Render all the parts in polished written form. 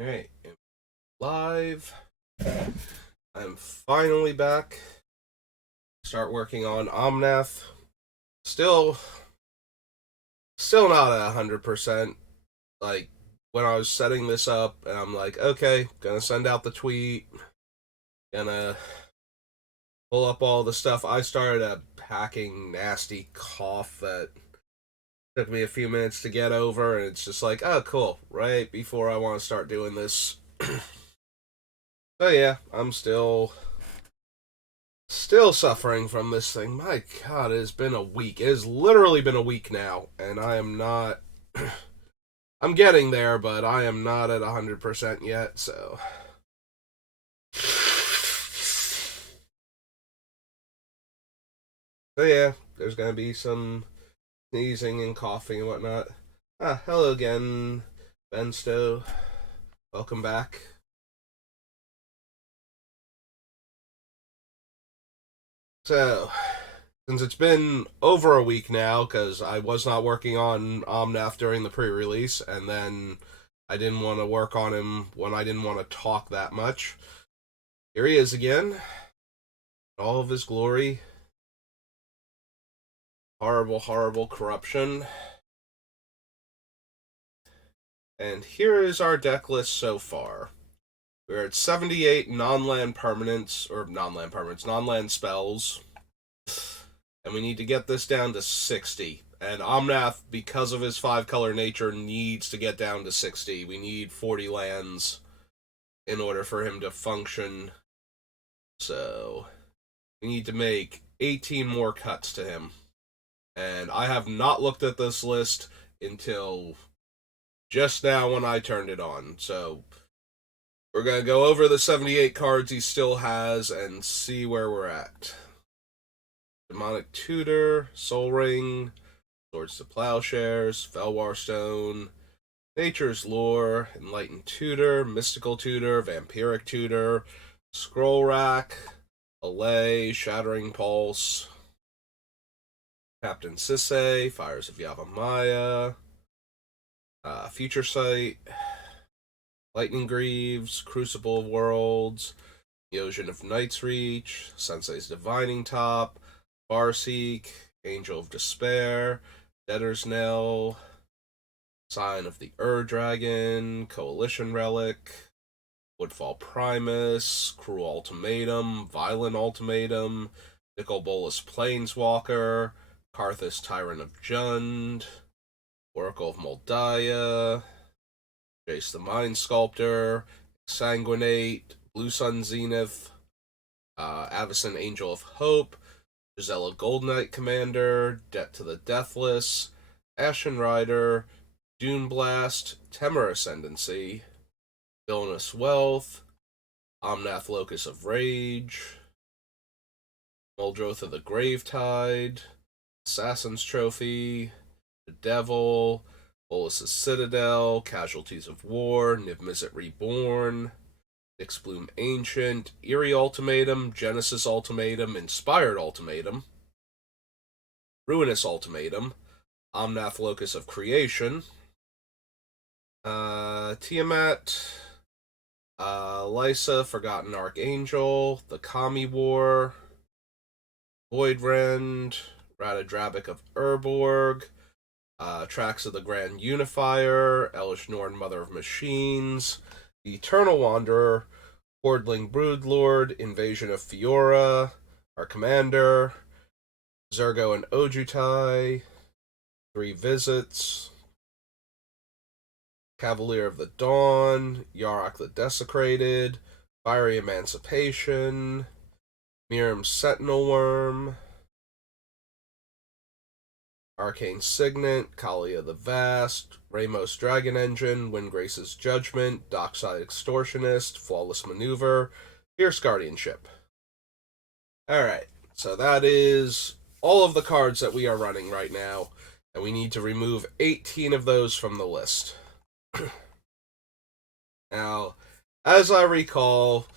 Alright, live. I'm finally back. Start working on Omnath. Still, still not at 100%. Like, when I was setting this up, and I'm like, okay, gonna send out the tweet, gonna pull up all the stuff. I started a hacking nasty cough that took me a few minutes to get over, and it's just like, oh, cool, right before I want to start doing this. So yeah, I'm still suffering from this thing. My God, it has been a week. It has literally been a week now, and I am not. I'm getting there, but I am not at 100% yet, so. So yeah, there's gonna be some sneezing and coughing and whatnot. Hello again, Ben Stowe. Welcome back. So, since it's been over a week now, because I was not working on Omnath during the pre-release, and then I didn't want to work on him when I didn't want to talk that much. Here he is again, all of his glory. Horrible, horrible corruption. And here is our deck list so far. We're at 78 non-land permanents, or non-land permanents, non-land spells. And we need to get this down to 60. And Omnath, because of his 5-color nature, needs to get down to 60. We need 40 lands in order for him to function. So, we need to make 18 more cuts to him. And I have not looked at this list until just now when I turned it on. So, we're going to go over the 78 cards he still has and see where we're at. Demonic Tutor, Soul Ring, Swords to Plowshares, Felwar Stone, Nature's Lore, Enlightened Tutor, Mystical Tutor, Vampiric Tutor, Scroll Rack, Allay, Shattering Pulse, Captain Sisay, Fires of Yavimaya, Future Sight, Lightning Greaves, Crucible of Worlds, the Ocean of Night's Reach, Sensei's Divining Top, Farseek, Angel of Despair, Debtor's Knell, Sign of the Ur-Dragon, Coalition Relic, Woodfall Primus, Cruel Ultimatum, Violent Ultimatum, Nicol Bolas Planeswalker, Karthus Tyrant of Jund, Oracle of Moldiah, Jace the Mind Sculptor, Sanguinate, Blue Sun Zenith, Avacyn Angel of Hope, Gisela Gold Knight Commander, Debt to the Deathless, Ashen Rider, Dune Blast, Temur Ascendancy, Villainous Wealth, Omnath Locus of Rage, Muldroth of the Gravetide, Assassin's Trophy, The Devil, Bolas' Citadel, Casualties of War, Niv Mizzet Reborn, Nyxbloom Ancient, Eerie Ultimatum, Genesis Ultimatum, Inspired Ultimatum, Ruinous Ultimatum, Omnath Locus of Creation, Tiamat, Lysa, Forgotten Archangel, the Kami War, Voidrend, Radadrabic of Urborg, Tracks of the Grand Unifier, Elish Norn, Mother of Machines, the Eternal Wanderer, Hordling Broodlord, Invasion of Fiora, our Commander, Zergo and Ojutai, 3 Visits, Cavalier of the Dawn, Yarok the Desecrated, Fiery Emancipation, Mirim's Sentinel Worm, Arcane Signet, Kalia the Vast, Ramos Dragon Engine, Windgrace's Judgment, Dockside Extortionist, Flawless Maneuver, Fierce Guardianship. Alright, so that is all of the cards that we are running right now, and we need to remove 18 of those from the list. Now, as I recall,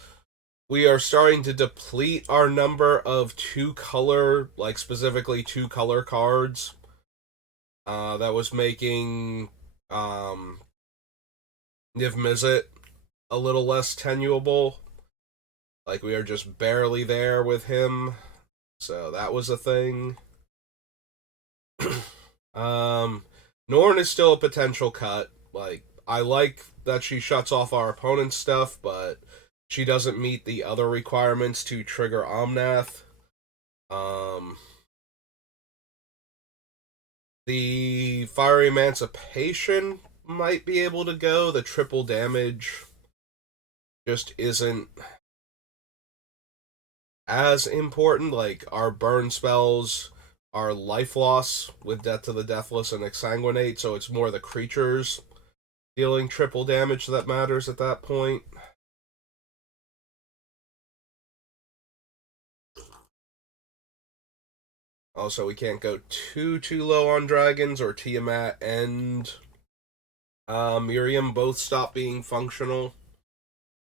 we are starting to deplete our number of 2-color, like specifically 2-color cards. That was making Niv Mizzet a little less tenuable. Like, we are just barely there with him. So that was a thing. um, Norn is still a potential cut. Like, I like that she shuts off our opponent's stuff, but she doesn't meet the other requirements to trigger Omnath. The Fiery Emancipation might be able to go. The triple damage just isn't as important. Like, our burn spells are life loss with Death to the Deathless and Exsanguinate, so it's more the creatures dealing triple damage that matters at that point. Also, we can't go too low on dragons, or Tiamat and Miriam both stop being functional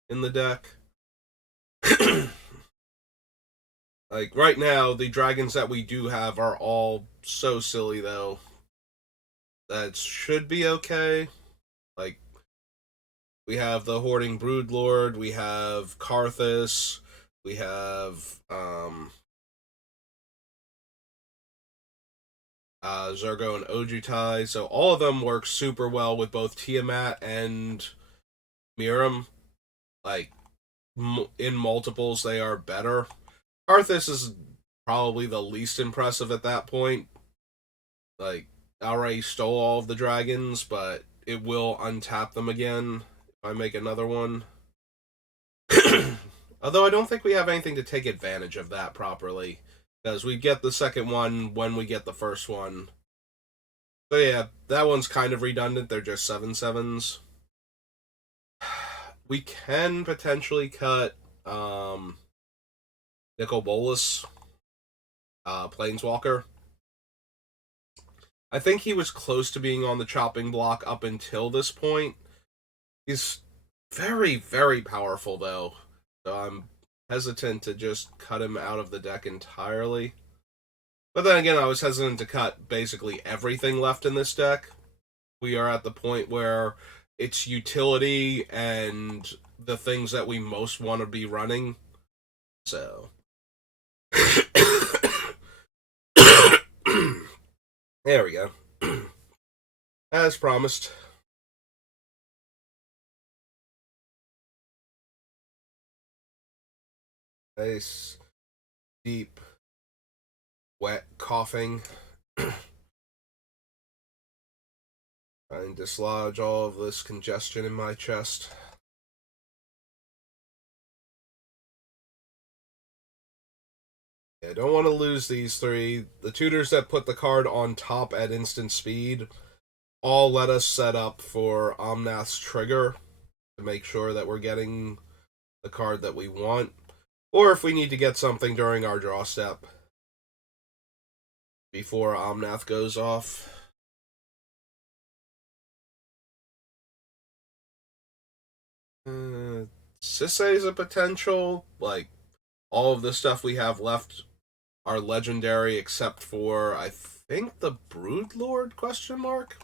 in the deck. Like, right now, the dragons that we do have are all so silly, though. That should be okay. Like, we have the Hoarding Broodlord, we have Karthus, we have Zergo and Ojutai. So all of them work super well with both Tiamat and Miram. Like, in multiples, they are better. Karthus is probably the least impressive at that point. Like, I already stole all of the dragons, but it will untap them again if I make another one. Although I don't think we have anything to take advantage of that properly, because we get the second one when we get the first one. So yeah, that one's kind of redundant. They're just 7/7s. We can potentially cut Nicol Bolas, Planeswalker. I think he was close to being on the chopping block up until this point. He's very, very powerful, though. So I'm hesitant to just cut him out of the deck entirely. But then again, I was hesitant to cut basically everything left in this deck. We are at the point where it's utility and the things that we most want to be running. So. There we go. As promised. Nice, deep, wet coughing. Trying to dislodge all of this congestion in my chest. Yeah, don't want to lose these three. The tutors that put the card on top at instant speed all let us set up for Omnath's trigger to make sure that we're getting the card that we want. Or if we need to get something during our draw step before Omnath goes off. Sisei is a potential. Like, all of the stuff we have left are legendary except for, I think, the Broodlord, question mark?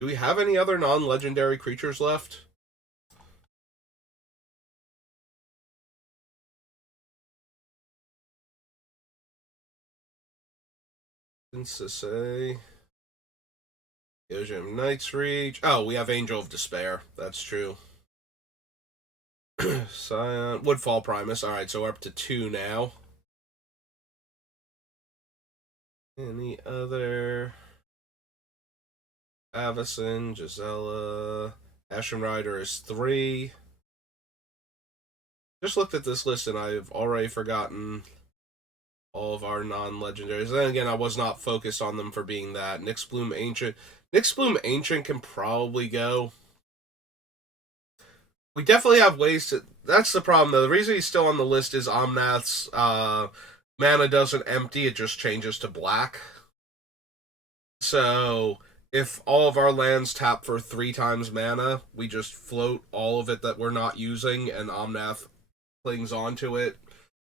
Do we have any other non-legendary creatures left? Sisei. Yojim Knight's Reach. Oh, we have Angel of Despair. That's true. Scion. Woodfall Primus. Alright, so we're up to 2 now. Any other? Avacyn, Gisela. Ashen Rider is 3. Just looked at this list and I've already forgotten all of our non-legendaries. Then again, I was not focused on them for being that. Nyxbloom Ancient. Nyxbloom Ancient can probably go. We definitely have ways to... That's the problem, though. The reason he's still on the list is Omnath's mana doesn't empty, it just changes to black. So, if all of our lands tap for 3 times mana, we just float all of it that we're not using, and Omnath clings onto it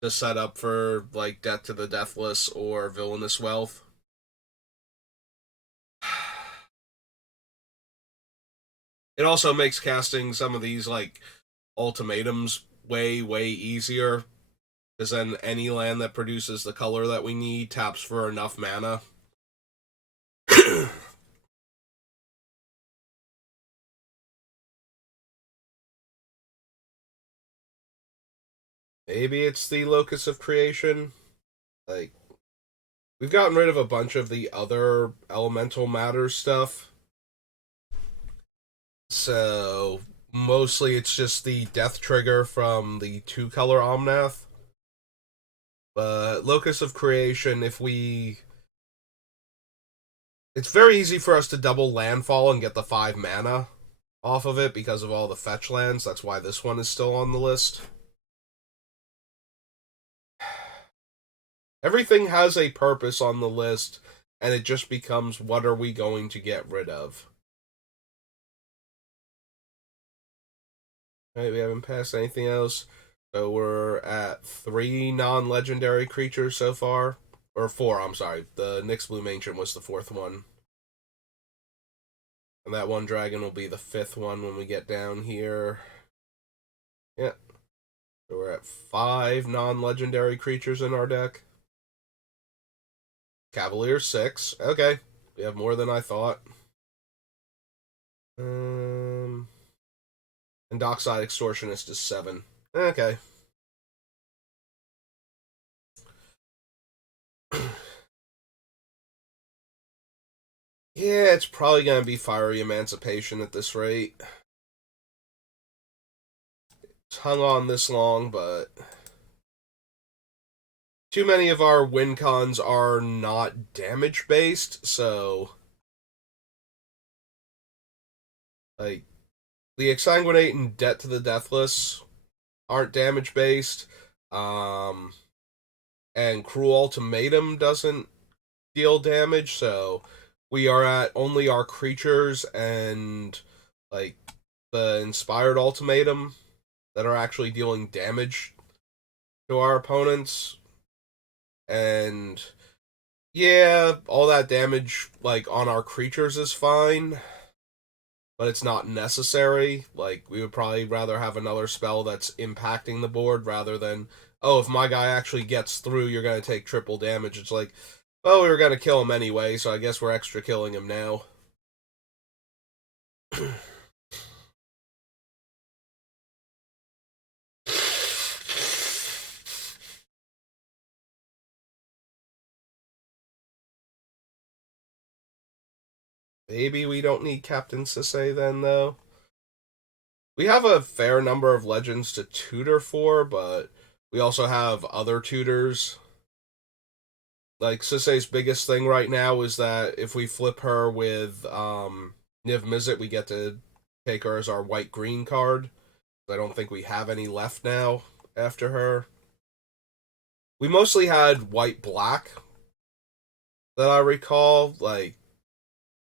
to set up for, like, Death to the Deathless or Villainous Wealth. It also makes casting some of these, like, ultimatums way, way easier. Because then any land that produces the color that we need taps for enough mana. Maybe it's the Locus of Creation. Like, we've gotten rid of a bunch of the other elemental matter stuff. So, mostly it's just the death trigger from the 2-color Omnath. But Locus of Creation, if we... It's very easy for us to double landfall and get the 5 mana off of it because of all the fetch lands. That's why this one is still on the list. Everything has a purpose on the list, and it just becomes, what are we going to get rid of? Alright, we haven't passed anything else. So we're at 3 non-legendary creatures so far. Or 4, I'm sorry. The Nyx Bloom Ancient was the 4th one. And that one dragon will be the 5th one when we get down here. Yeah. So we're at 5 non-legendary creatures in our deck. Cavalier 6. Okay. We have more than I thought. And Dockside Extortionist is 7. Okay. Yeah, it's probably going to be Fiery Emancipation at this rate. It's hung on this long, but too many of our win cons are not damage based, so like the Exsanguinate and Debt to the Deathless aren't damage based. And Cruel Ultimatum doesn't deal damage, so we are at only our creatures and like the Inspired Ultimatum that are actually dealing damage to our opponents. And yeah, all that damage like on our creatures is fine, but it's not necessary. Like, we would probably rather have another spell that's impacting the board rather than, oh, if my guy actually gets through, you're going to take triple damage. It's like, oh, we were going to kill him anyway, so I guess we're extra killing him now. Maybe we don't need Captain Sisay then, though. We have a fair number of legends to tutor for, but we also have other tutors. Like, Sisay's biggest thing right now is that if we flip her with Niv Mizzet, we get to take her as our white-green card. I don't think we have any left now after her. We mostly had white-black that I recall. Like,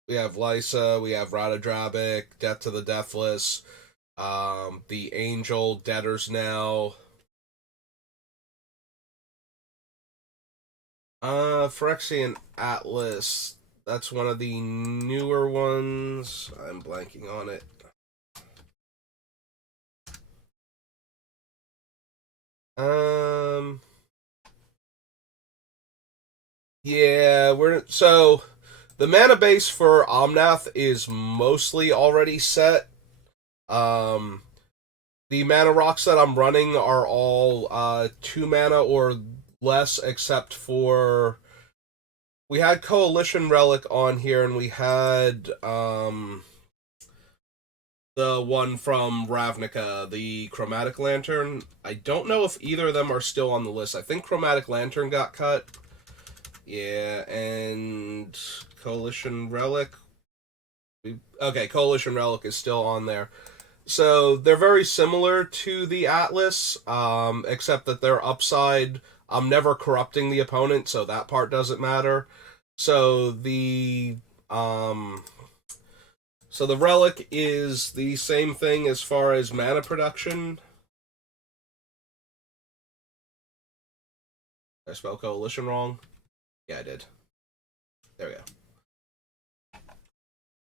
we have Lysa, we have Radadrabic, Death to the Deathless, the Angel, Debtors now. Phyrexian Atlas. That's one of the newer ones. I'm blanking on it. Yeah, so the mana base for Omnath is mostly already set. The mana rocks that I'm running are all 2 mana or less, except for we had Coalition Relic on here, and we had the one from Ravnica, the Chromatic Lantern. I don't know if either of them are still on the list. I think Chromatic Lantern got cut. Yeah, and Coalition Relic. Okay, Coalition Relic is still on there. So they're very similar to the Atlas, except that their upside, I'm never corrupting the opponent, so that part doesn't matter. So the Relic is the same thing as far as mana production. Did I spell Coalition wrong? Yeah, I did. There we go.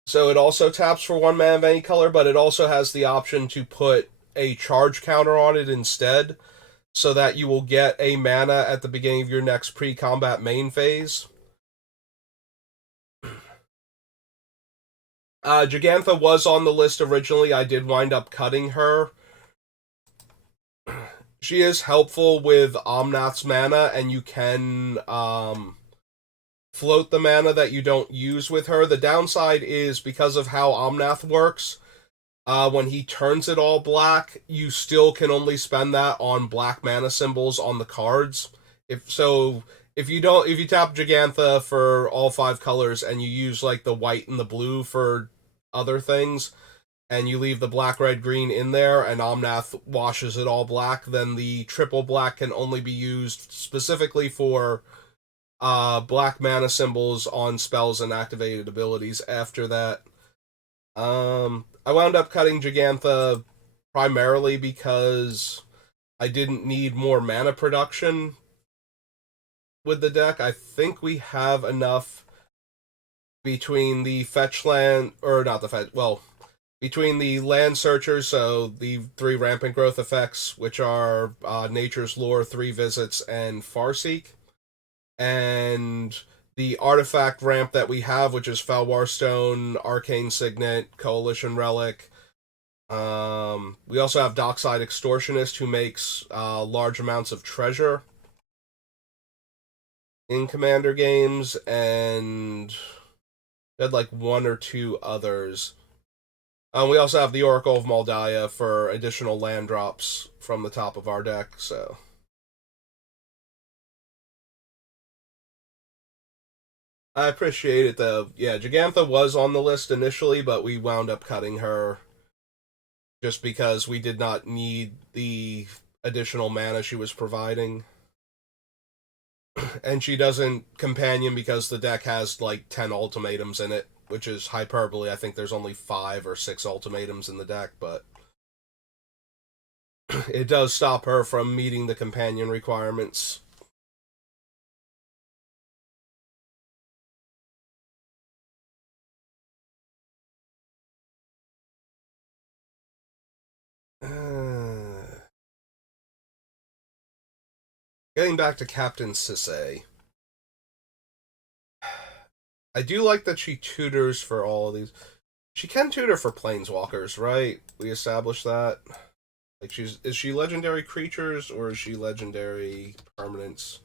So it also taps for 1 mana of any color, but it also has the option to put a charge counter on it instead, so that you will get a mana at the beginning of your next pre-combat main phase. Jegantha was on the list originally. I did wind up cutting her. She is helpful with Omnath's mana, and you can float the mana that you don't use with her. The downside is because of how Omnath works. When he turns it all black, you still can only spend that on black mana symbols on the cards. If you tap Jegantha for all 5 colors and you use like the white and the blue for other things, and you leave the black, red, green in there, and Omnath washes it all black, then the triple black can only be used specifically for black mana symbols on spells and activated abilities. After that, I wound up cutting Jegantha primarily because I didn't need more mana production with the deck. I think we have enough between the fetch land, or not the fetch, well, between the land searchers, so the 3 rampant growth effects, which are Nature's Lore, 3 visits, and Farseek, and the artifact ramp that we have, which is Felwar Stone, Arcane Signet, Coalition Relic. We also have Dockside Extortionist, who makes large amounts of treasure in Commander games, and we had like 1 or 2 others. We also have the Oracle of Moldiah for additional land drops from the top of our deck, so. I appreciate it, though. Yeah, Jegantha was on the list initially, but we wound up cutting her just because we did not need the additional mana she was providing. And she doesn't companion because the deck has like 10 ultimatums in it, which is hyperbole. I think there's only 5 or 6 ultimatums in the deck, but it does stop her from meeting the companion requirements. Getting back to Captain Sisay. I do like that she tutors for all of these. She can tutor for planeswalkers, right? We established that. Like, is she legendary creatures or is she legendary permanents?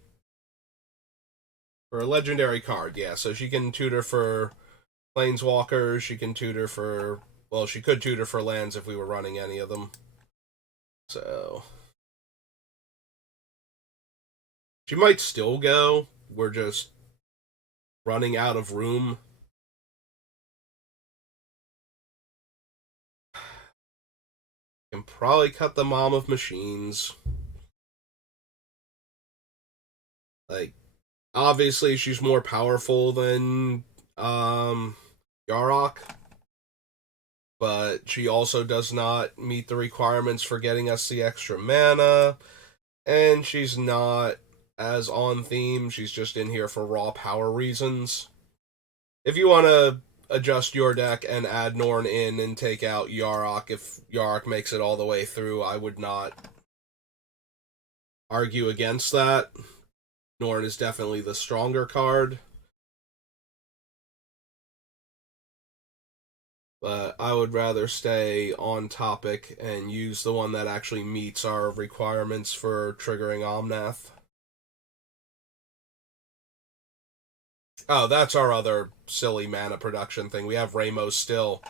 For a legendary card, yeah. So she can tutor for planeswalkers. She can tutor for, well, she could tutor for lands if we were running any of them. So she might still go. We're just running out of room. Can probably cut the Mom of Machines. Like, obviously she's more powerful than Yarok, but she also does not meet the requirements for getting us the extra mana, and she's not as on theme. She's just in here for raw power reasons. If you want to adjust your deck and add Norn in and take out Yarok, if Yarok makes it all the way through, I would not argue against that. Norn is definitely the stronger card. But I would rather stay on topic and use the one that actually meets our requirements for triggering Omnath. Oh, that's our other silly mana production thing. We have Ramos still,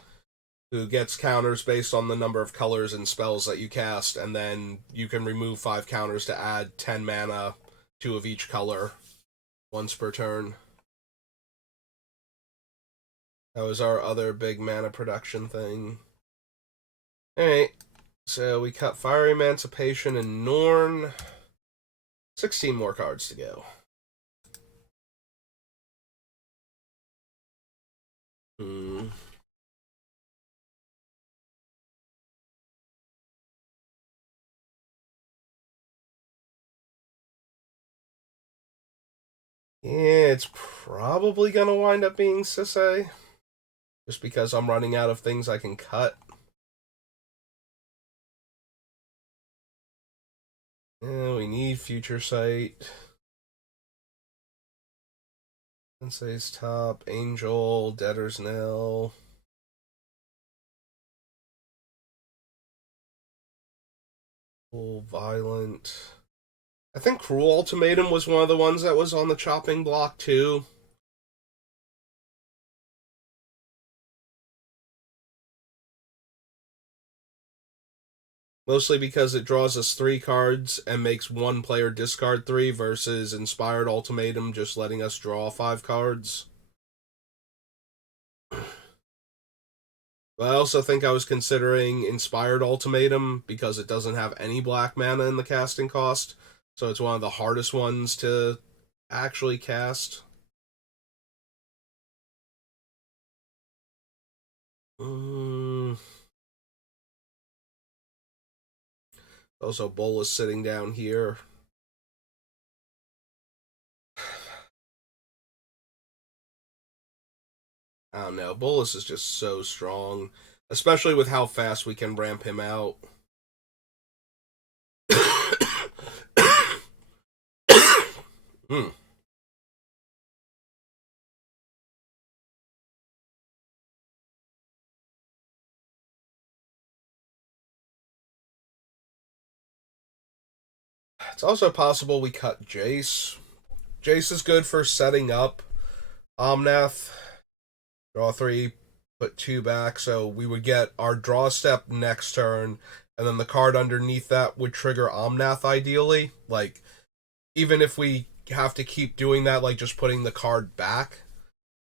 who gets counters based on the number of colors and spells that you cast, and then you can remove 5 counters to add 10 mana, 2 of each color, once per turn. That was our other big mana production thing. Alright, so we cut Fire Emancipation and Norn. 16 more cards to go. Yeah, it's probably gonna wind up being Sisay. Just because I'm running out of things I can cut. Yeah, we need Future Sight. Sensei's Top, Angel, Debtor's Knell. Full Violent. I think Cruel Ultimatum was one of the ones that was on the chopping block too. Mostly because it draws us 3 cards and makes one player discard 3 versus Inspired Ultimatum just letting us draw 5 cards. But I also think I was considering Inspired Ultimatum because it doesn't have any black mana in the casting cost. So it's one of the hardest ones to actually cast. Also, Bolas sitting down here. I don't know. Bolas is just so strong, especially with how fast we can ramp him out. Hmm. It's also possible we cut Jace. Jace is good for setting up Omnath. Draw 3, put 2 back, so we would get our draw step next turn, and then the card underneath that would trigger Omnath ideally. Like, even if we have to keep doing that, like just putting the card back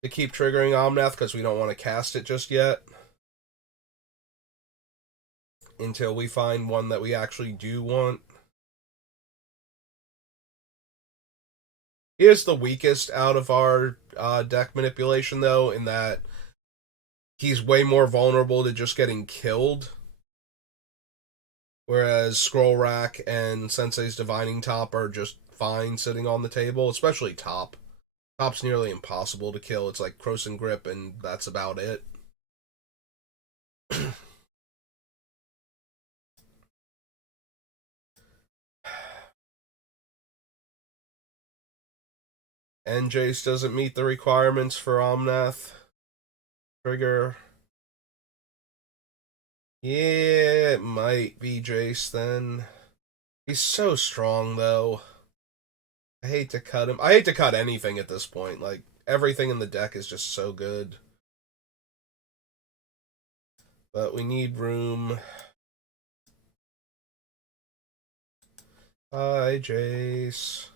to keep triggering Omnath because we don't want to cast it just yet. Until we find one that we actually do want. He is the weakest out of our deck manipulation, though, in that he's way more vulnerable to just getting killed. Whereas Scroll Rack and Sensei's Divining Top are just fine sitting on the table, especially Top. Top's nearly impossible to kill. It's like Croson Grip, and that's about it. And Jace doesn't meet the requirements for Omnath. Trigger. Yeah, it might be Jace then. He's so strong, though. I hate to cut him. I hate to cut anything at this point. Like, everything in the deck is just so good. But we need room. Hi, Jace.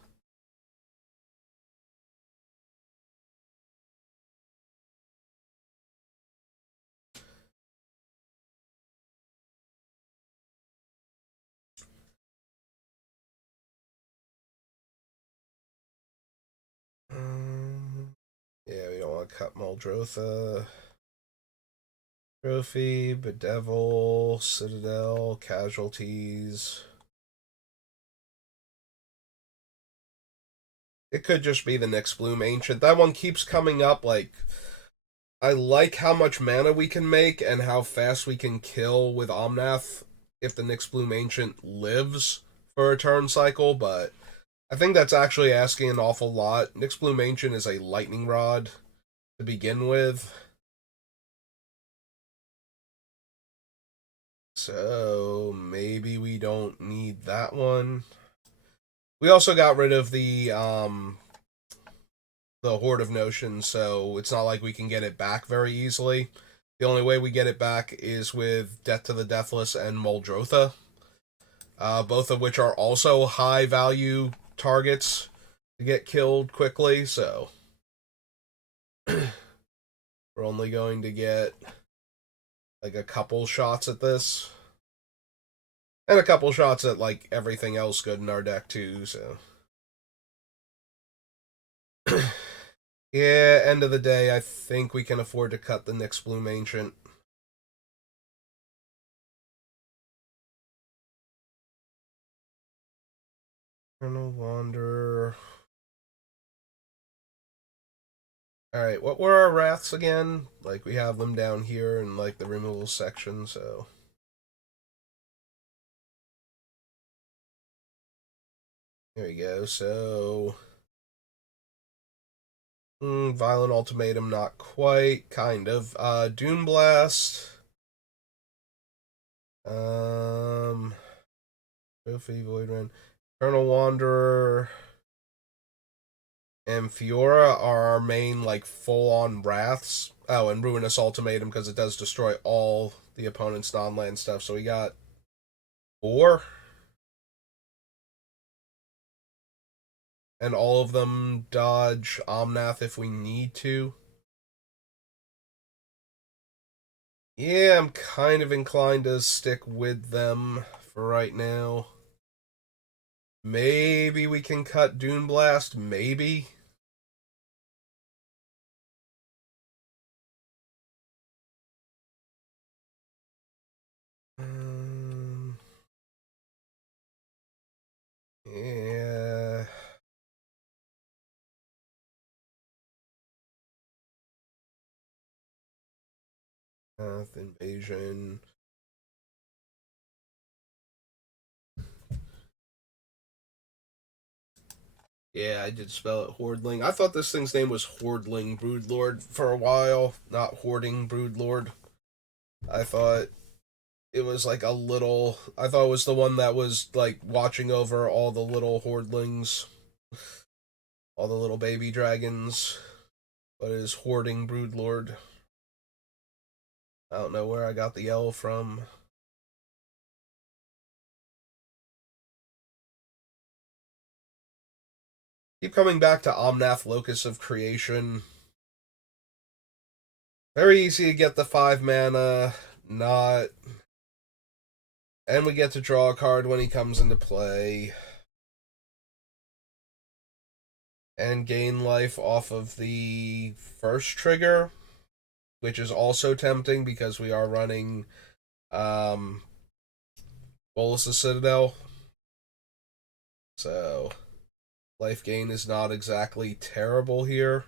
Yeah, we don't want to cut Muldrotha. Trophy, Bedevil, Citadel, Casualties. It could just be the Nyx Bloom Ancient. That one keeps coming up. Like, I like how much mana we can make and how fast we can kill with Omnath if the Nyx Bloom Ancient lives for a turn cycle, but I think that's actually asking an awful lot. Nyx Bloom Ancient is a lightning rod to begin with. So maybe we don't need that one. We also got rid of the Horde of Notions, so it's not like we can get it back very easily. The only way we get it back is with Death to the Deathless and Muldrotha, both of which are also high value targets to get killed quickly, so we're only going to get like a couple shots at this. And a couple shots at like everything else good in our deck too, so yeah, end of the day, I think we can afford to cut the Nyx Bloom Ancient. Eternal Wanderer. Alright, what were our wraths again? Like, we have them down here in, like, the removal section, so... Here we go, so... Violent Ultimatum, not quite, kind of. Dune Blast. Trophy, Void Rend. Eternal Wanderer. And Fiora are our main, like, full-on wraths. Oh, and Ruinous Ultimatum, because it does destroy all the opponent's non-land stuff. So we got 4. And all of them dodge Omnath if we need to. Yeah, I'm kind of inclined to stick with them for right now. Maybe we can cut Dune Blast, maybe. Yeah. Invasion. Yeah, I did spell it Hordling. I thought this thing's name was Hordling Broodlord for a while, not Hoarding Broodlord. I thought it was like a little. I thought it was the one that was like watching over all the little Hordlings, all the little baby dragons. But it is Hoarding Broodlord. I don't know where I got the L from. Keep coming back to Omnath Locus of Creation. Very easy to get the 5 mana, not. And we get to draw a card when he comes into play. And gain life off of the first trigger, which is also tempting because we are running Bolus's Citadel. So, life gain is not exactly terrible here.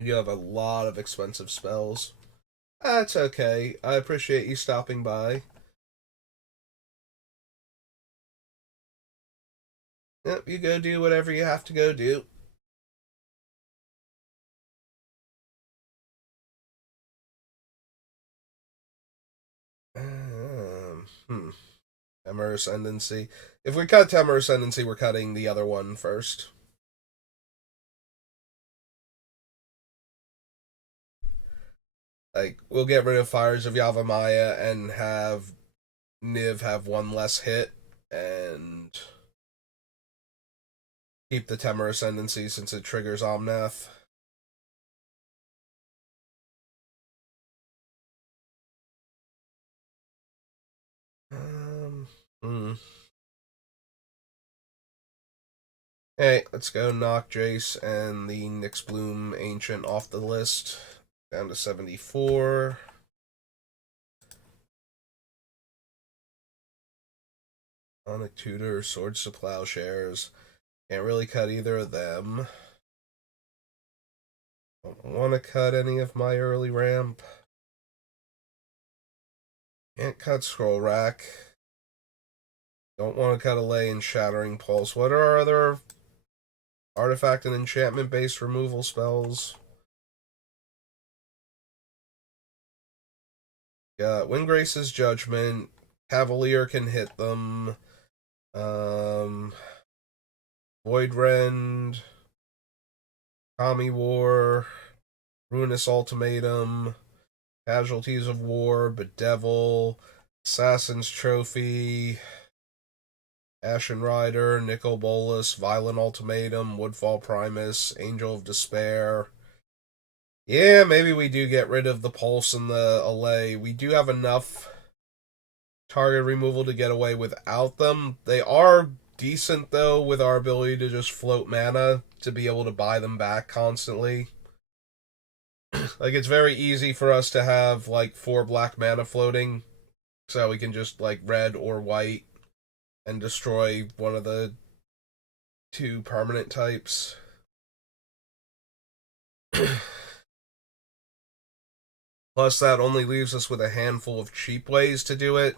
You have a lot of expensive spells. That's okay. I appreciate you stopping by. Yep, you go do whatever you have to go do. Temur Ascendancy. If we cut Temur Ascendancy, we're cutting the other one first. Like, we'll get rid of Fires of Yavimaya and have Niv have one less hit, and keep the Temur Ascendancy since it triggers Omnath. Hey, let's go knock Jace and the Nyxbloom Ancient off the list. Down to 74. Sonic Tutor, Swords to Plowshares. Can't really cut either of them. Don't want to cut any of my early ramp. Can't cut Scroll Rack. Don't want to cut Allay and Shattering Pulse. What are our other artifact and enchantment based removal spells? Got Windgrace's Judgment. Cavalier can hit them. Void Rend. Kami War. Ruinous Ultimatum. Casualties of War. Bedevil. Assassin's Trophy. Ashen Rider. Nicol Bolas. Violent Ultimatum. Woodfall Primus. Angel of Despair. Yeah, maybe we do get rid of the Pulse and the Allay. We do have enough target removal to get away without them. They are decent, though, with our ability to just float mana to be able to buy them back constantly. Like, it's very easy for us to have, like, 4 black mana floating, so we can just, like, red or white and destroy one of the 2 permanent types. Plus, that only leaves us with a handful of cheap ways to do it.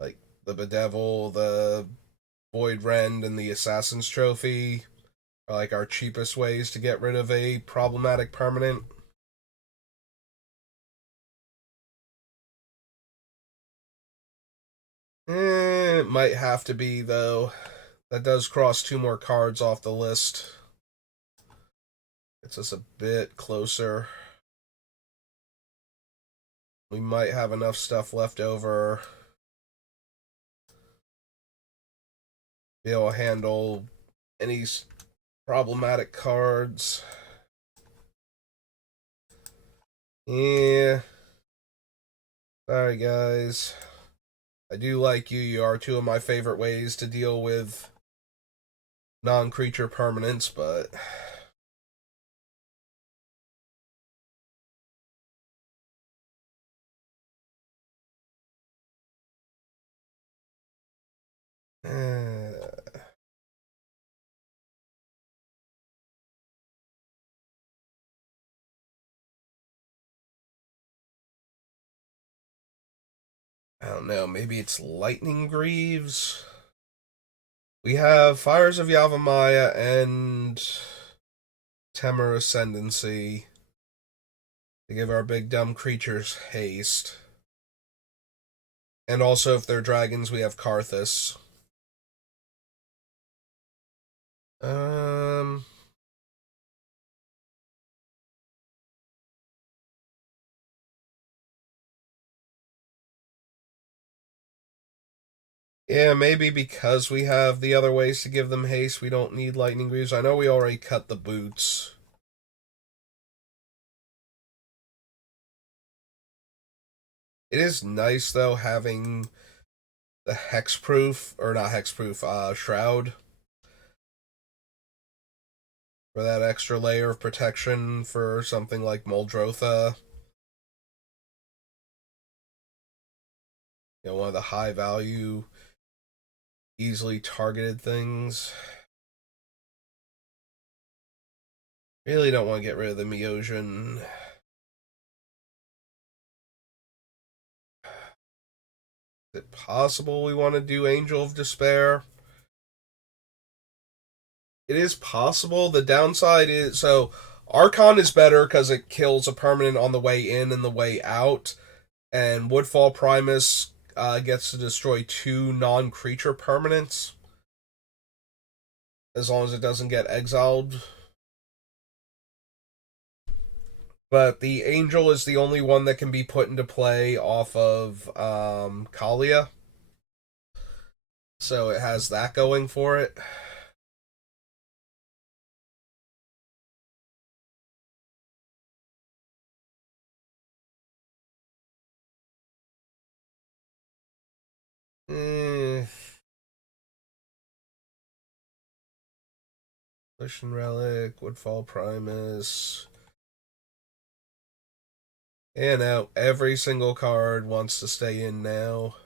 Like the Bedevil, the Void Rend, and the Assassin's Trophy are like our cheapest ways to get rid of a problematic permanent. It might have to be, though. That does cross two more cards off the list. Gets us a bit closer. We might have enough stuff left over. Be able to handle any problematic cards. Yeah. Sorry, guys. I do like you. You are two of my favorite ways to deal with non-creature permanents, but I don't know. Maybe it's Lightning Greaves. We have Fires of Yavimaya and Temur Ascendancy to give our big dumb creatures haste. And also, if they're dragons, we have Karthus. Yeah, maybe because we have the other ways to give them haste, we don't need Lightning Greaves. I know we already cut the boots. It is nice, though, having the hexproof, or not hexproof, Shroud. For that extra layer of protection for something like Muldrotha. You know, one of the high value, easily targeted things. Really don't want to get rid of the Miosian. Is it possible we want to do Angel of Despair? It is possible. The downside is, so Archon is better because it kills a permanent on the way in and the way out, and Woodfall Primus gets to destroy two non-creature permanents as long as it doesn't get exiled. But the Angel is the only one that can be put into play off of Kalia. So it has that going for it. Eh. Ocean Relic, Woodfall Primus. And now every single card wants to stay in now.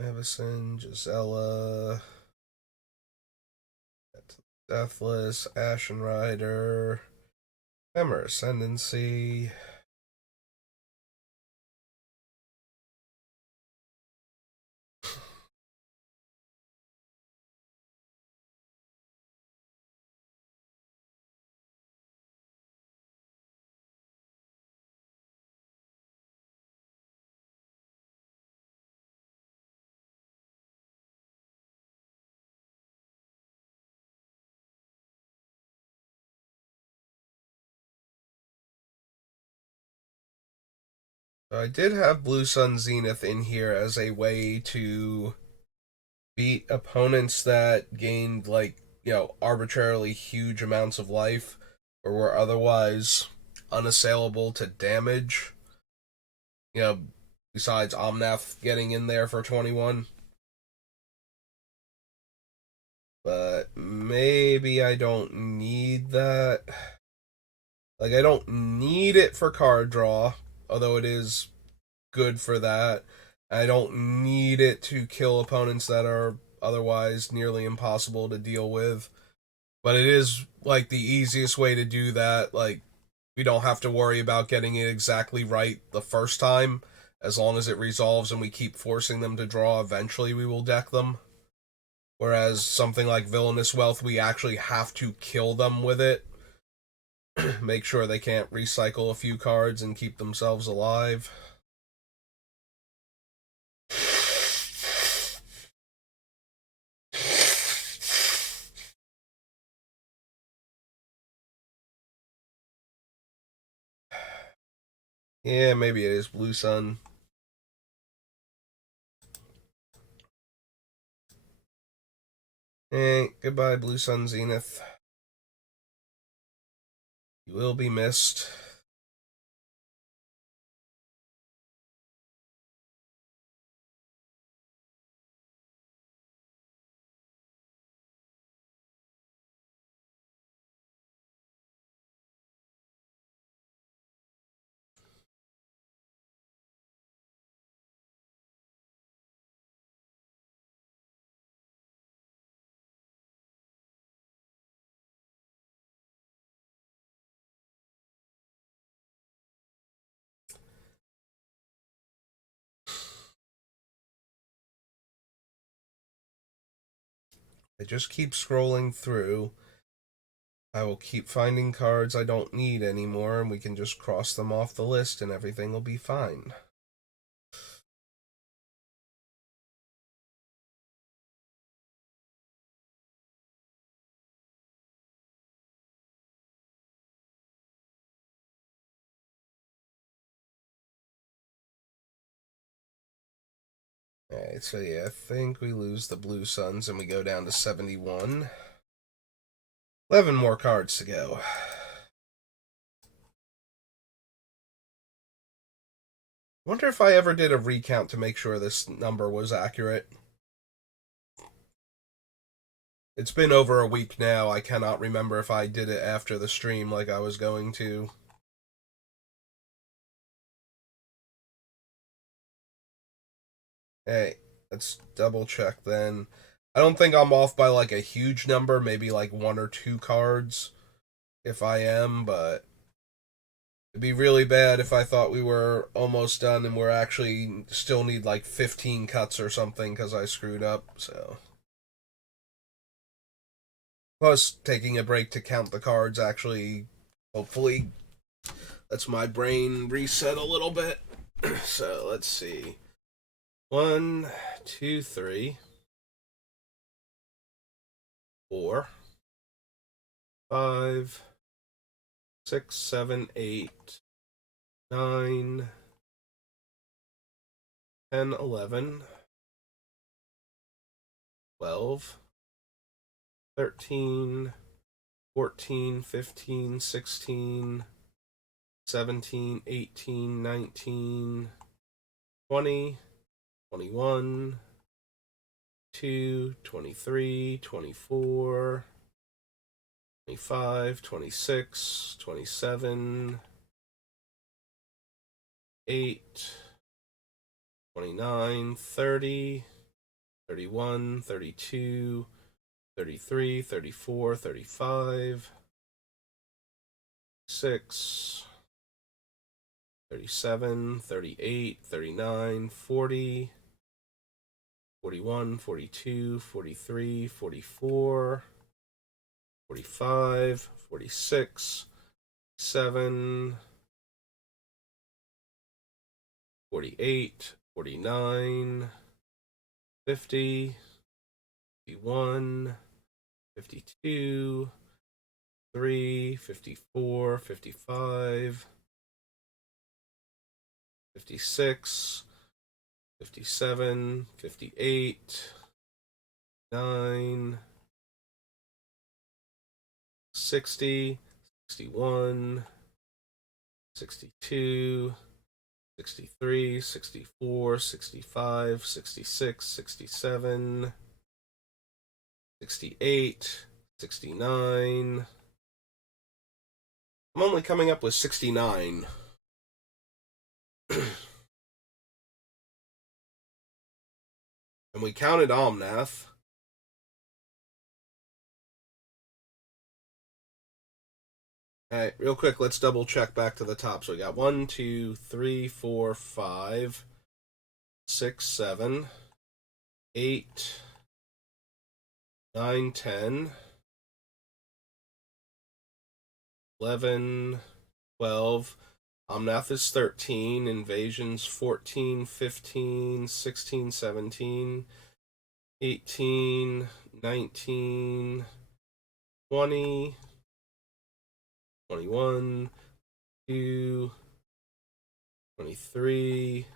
Avacyn, Gisela, Deathless, Ashen Rider, Tremor Ascendancy. I did have Blue Sun Zenith in here as a way to beat opponents that gained, like, you know, arbitrarily huge amounts of life or were otherwise unassailable to damage. You know, besides Omnath getting in there for 21. But maybe I don't need that. Like, I don't need it for card draw, although it is good for that. I don't need it to kill opponents that are otherwise nearly impossible to deal with. But it is like the easiest way to do that. Like, we don't have to worry about getting it exactly right the first time. As long as it resolves and we keep forcing them to draw, eventually we will deck them. Whereas something like Villainous Wealth, we actually have to kill them with it. Make sure they can't recycle a few cards and keep themselves alive. Yeah, maybe it is Blue Sun. Goodbye, Blue Sun Zenith. You will be missed. I just keep scrolling through. I will keep finding cards I don't need anymore, and we can just cross them off the list and everything will be fine. Alright, so yeah, I think we lose the Blue Suns and we go down to 71. 11 more cards to go. Wonder if I ever did a recount to make sure this number was accurate. It's been over a week now. I cannot remember if I did it after the stream like I was going to. Hey, let's double check then. I don't think I'm off by like a huge number, maybe like 1 or 2 cards if I am, but it'd be really bad if I thought we were almost done and we're actually still need like 15 cuts or something because I screwed up, so. Plus, taking a break to count the cards actually, hopefully, lets my brain reset a little bit. So, let's see. 1, 2, 3, 4, 5, 6, 7, 8, 9, 10, 11, 12, 13, 14, 15, 16, 17, 18, 19, 20, 21, 22, 23, 24, 25, 26, 27, 8, 29, 30, 31, 32, 33, 34, 35, 6, 37, 38, 39, 40, 41, 42, 43, 44, 45, 46, 7, 48, 49, 50, 51, 52, 3, 54, 55, 56, 57, 58, 9, 60, 61, 62, 63, 64, 65, 66, 67, 68, 69. I'm only coming up with 69. And we counted Omnath. Alright, real quick, let's double check back to the top. So we got 1, 2, 3, 4, 5, 6, 7, 8, 9, 10, 11, 12. Omnath is 13, Invasion's 14, 15, 16, 17, 18, 19, 20, 21, 22, 23,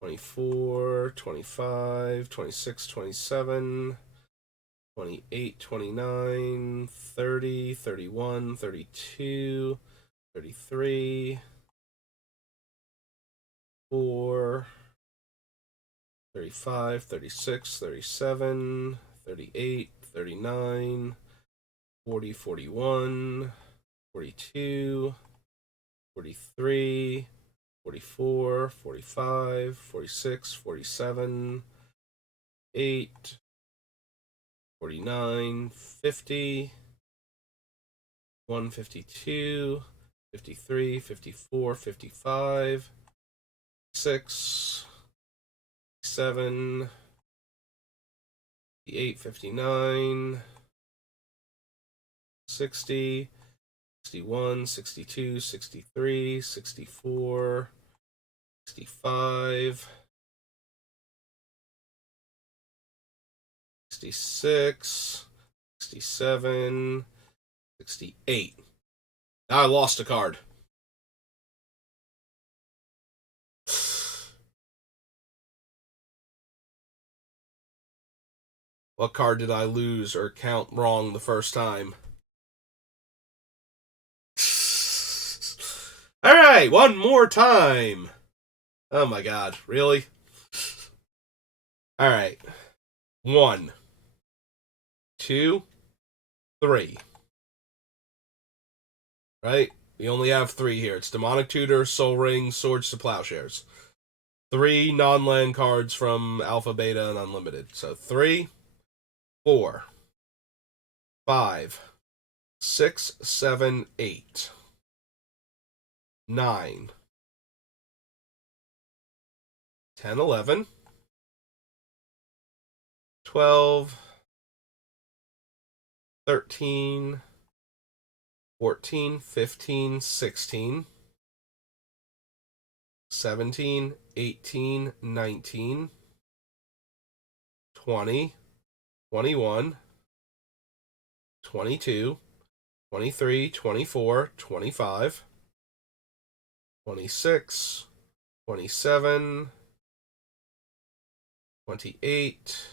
24, 25, 26, 27, 28, 29, 30, 31, 32, 33, 4, 35, 36, 37, 38, 39, 40, 41, 42, 43, 44, 45, 46, 47, 8, 49, 50, 52, 53, 54, 55, 6, 7, 58, 59, 60, 61, 62, 63, 64, 65, 66, 67, 68. Now I lost a card. What card did I lose or count wrong the first time? Alright, one more time. Oh my god, really? Alright. 1, 2, 3. Right? We only have 3 here. It's Demonic Tutor, Soul Ring, Swords to Plowshares. 3 non-land cards from Alpha, Beta, and Unlimited. So 3, 4, 5, 6, 7, 8, 9, 10, 11, 12, 13, 14, 15, 16, 17, 18, 19, 20, 21, 22, 23, 24, 25, 26, 27, 28,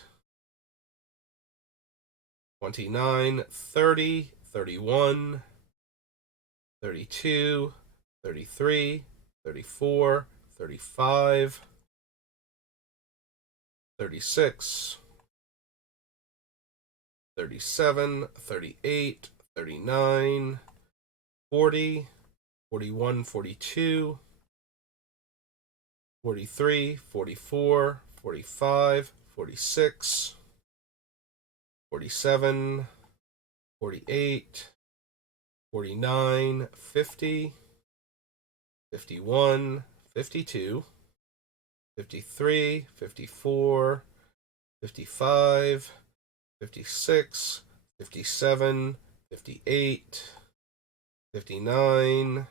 29, 30, 31, 32, 33, 34, 35, 36, 37, 38, 39, 40, 41, 42, 43, 44, 45, 46, 47, 48, 49, 50, 51, 52, 53, 54, 55, 56, 57, 58, 59,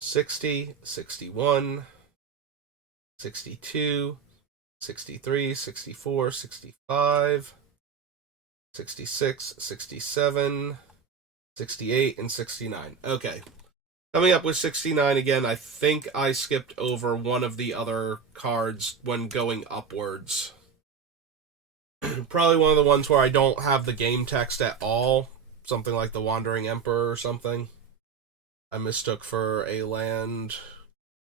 60, 61, 62, 63, 64, 65, 66, 67, 68, and 69. Okay. Coming up with 69 again, I think I skipped over one of the other cards when going upwards. Probably one of the ones where I don't have the game text at all. Something like the Wandering Emperor or something. I mistook for a land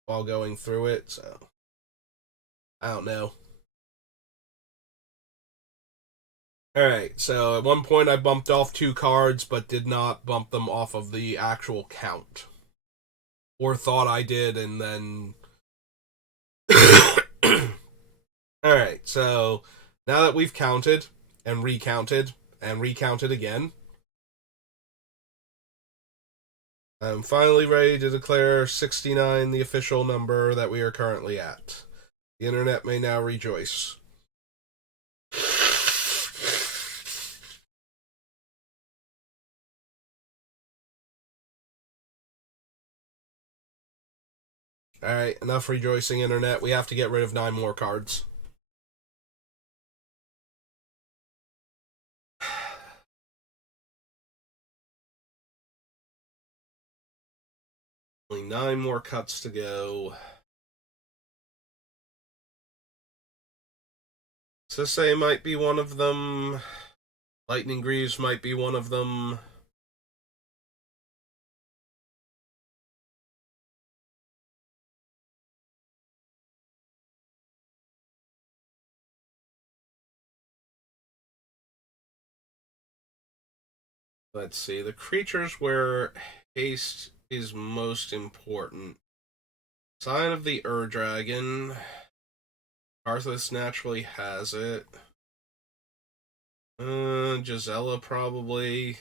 while going through it, so I don't know. Alright, so at one point I bumped off 2 cards, but did not bump them off of the actual count. Or thought I did, and then Alright, so now that we've counted and recounted and recounted again, I'm finally ready to declare 69 the official number that we are currently at. The internet may now rejoice. Alright, enough rejoicing, internet. We have to get rid of 9 more cards. Only 9 more cuts to go. Sisei might be one of them. Lightning Greaves might be one of them. Let's see. The creatures where haste is most important. Sign of the Ur-Dragon. Arthas naturally has it. Gisela probably.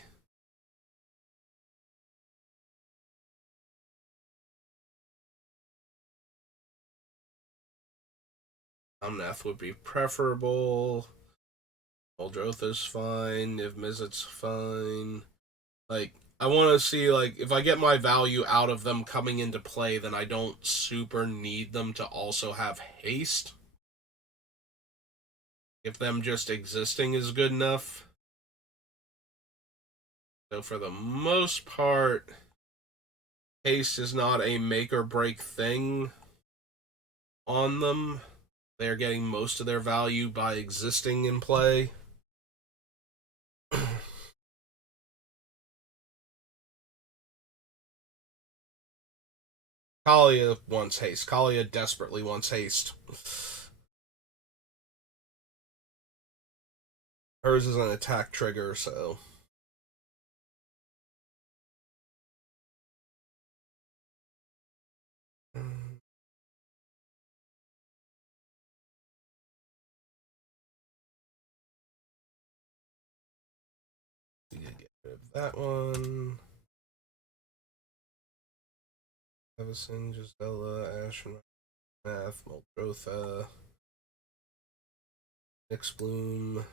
Omnath would be preferable. Muldrotha's fine. Niv Mizzet's fine. Like, I want to see, like, if I get my value out of them coming into play, then I don't super need them to also have haste. If them just existing is good enough. So for the most part, haste is not a make or break thing on them. They're getting most of their value by existing in play. Kalia wants haste. Kalia desperately wants haste. Hers is an attack trigger, so. We can get rid of that one. Evison, Gisela, Ashen, Math, Muldrotha, Nyx Bloom.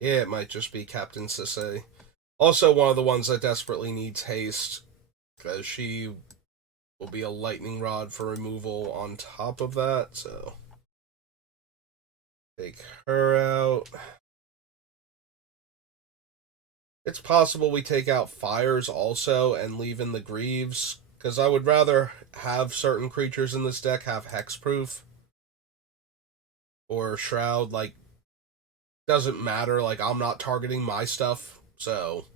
Yeah, it might just be Captain Sisei. Also, one of the ones that desperately needs haste, because she will be a lightning rod for removal on top of that, so. Take her out. It's possible we take out Fires also and leave in the Greaves, because I would rather have certain creatures in this deck have Hexproof or Shroud. Like, doesn't matter. Like, I'm not targeting my stuff, so.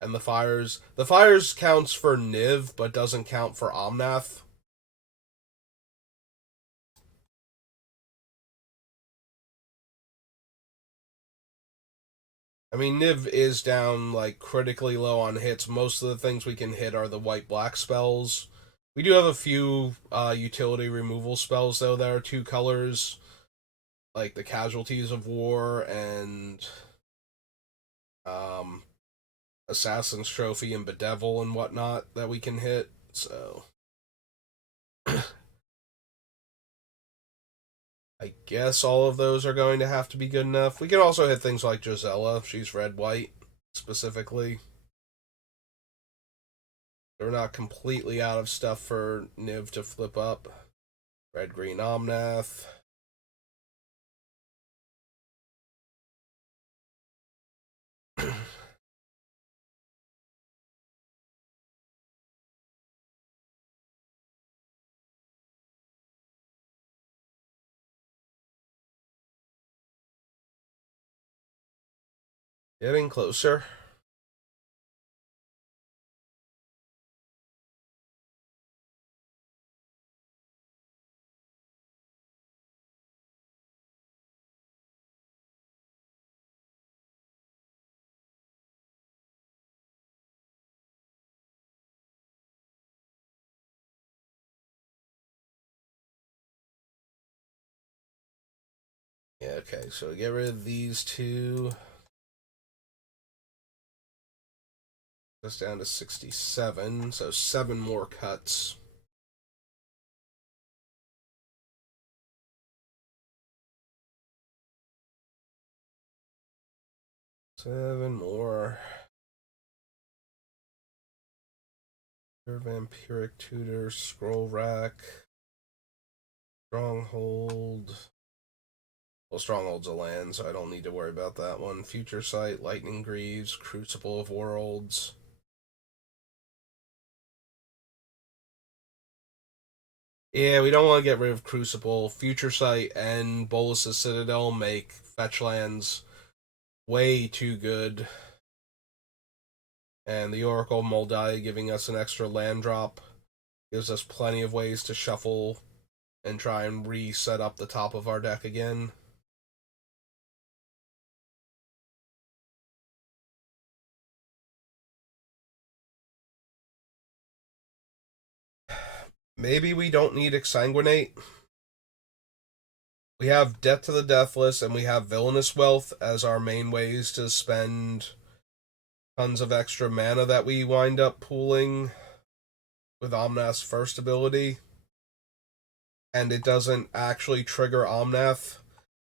And the Fires counts for Niv, but doesn't count for Omnath. I mean, Niv is down, like, critically low on hits. Most of the things we can hit are the white-black spells. We do have a few utility removal spells, though, that are 2 colors. Like the Casualties of War and um, Assassin's Trophy and Bedevil and whatnot that we can hit, so. I guess all of those are going to have to be good enough. We can also hit things like Gisela. She's red-white, specifically. We're not completely out of stuff for Niv to flip up. Red-green Omnath. Getting closer. Okay, so get rid of these two. That's down to 67, so 7 more cuts. Seven more. Vampiric Tutor, Scroll Rack, Stronghold. Well, Stronghold's a land, so I don't need to worry about that one. Future Sight, Lightning Greaves, Crucible of Worlds. Yeah, we don't want to get rid of Crucible. Future Sight and Bolus's Citadel make fetch lands way too good. And the Oracle Moldai giving us an extra land drop gives us plenty of ways to shuffle and try and reset up the top of our deck again. Maybe we don't need Exsanguinate. We have Debt to the Deathless and we have Villainous Wealth as our main ways to spend tons of extra mana that we wind up pooling with Omnath's first ability. And it doesn't actually trigger Omnath.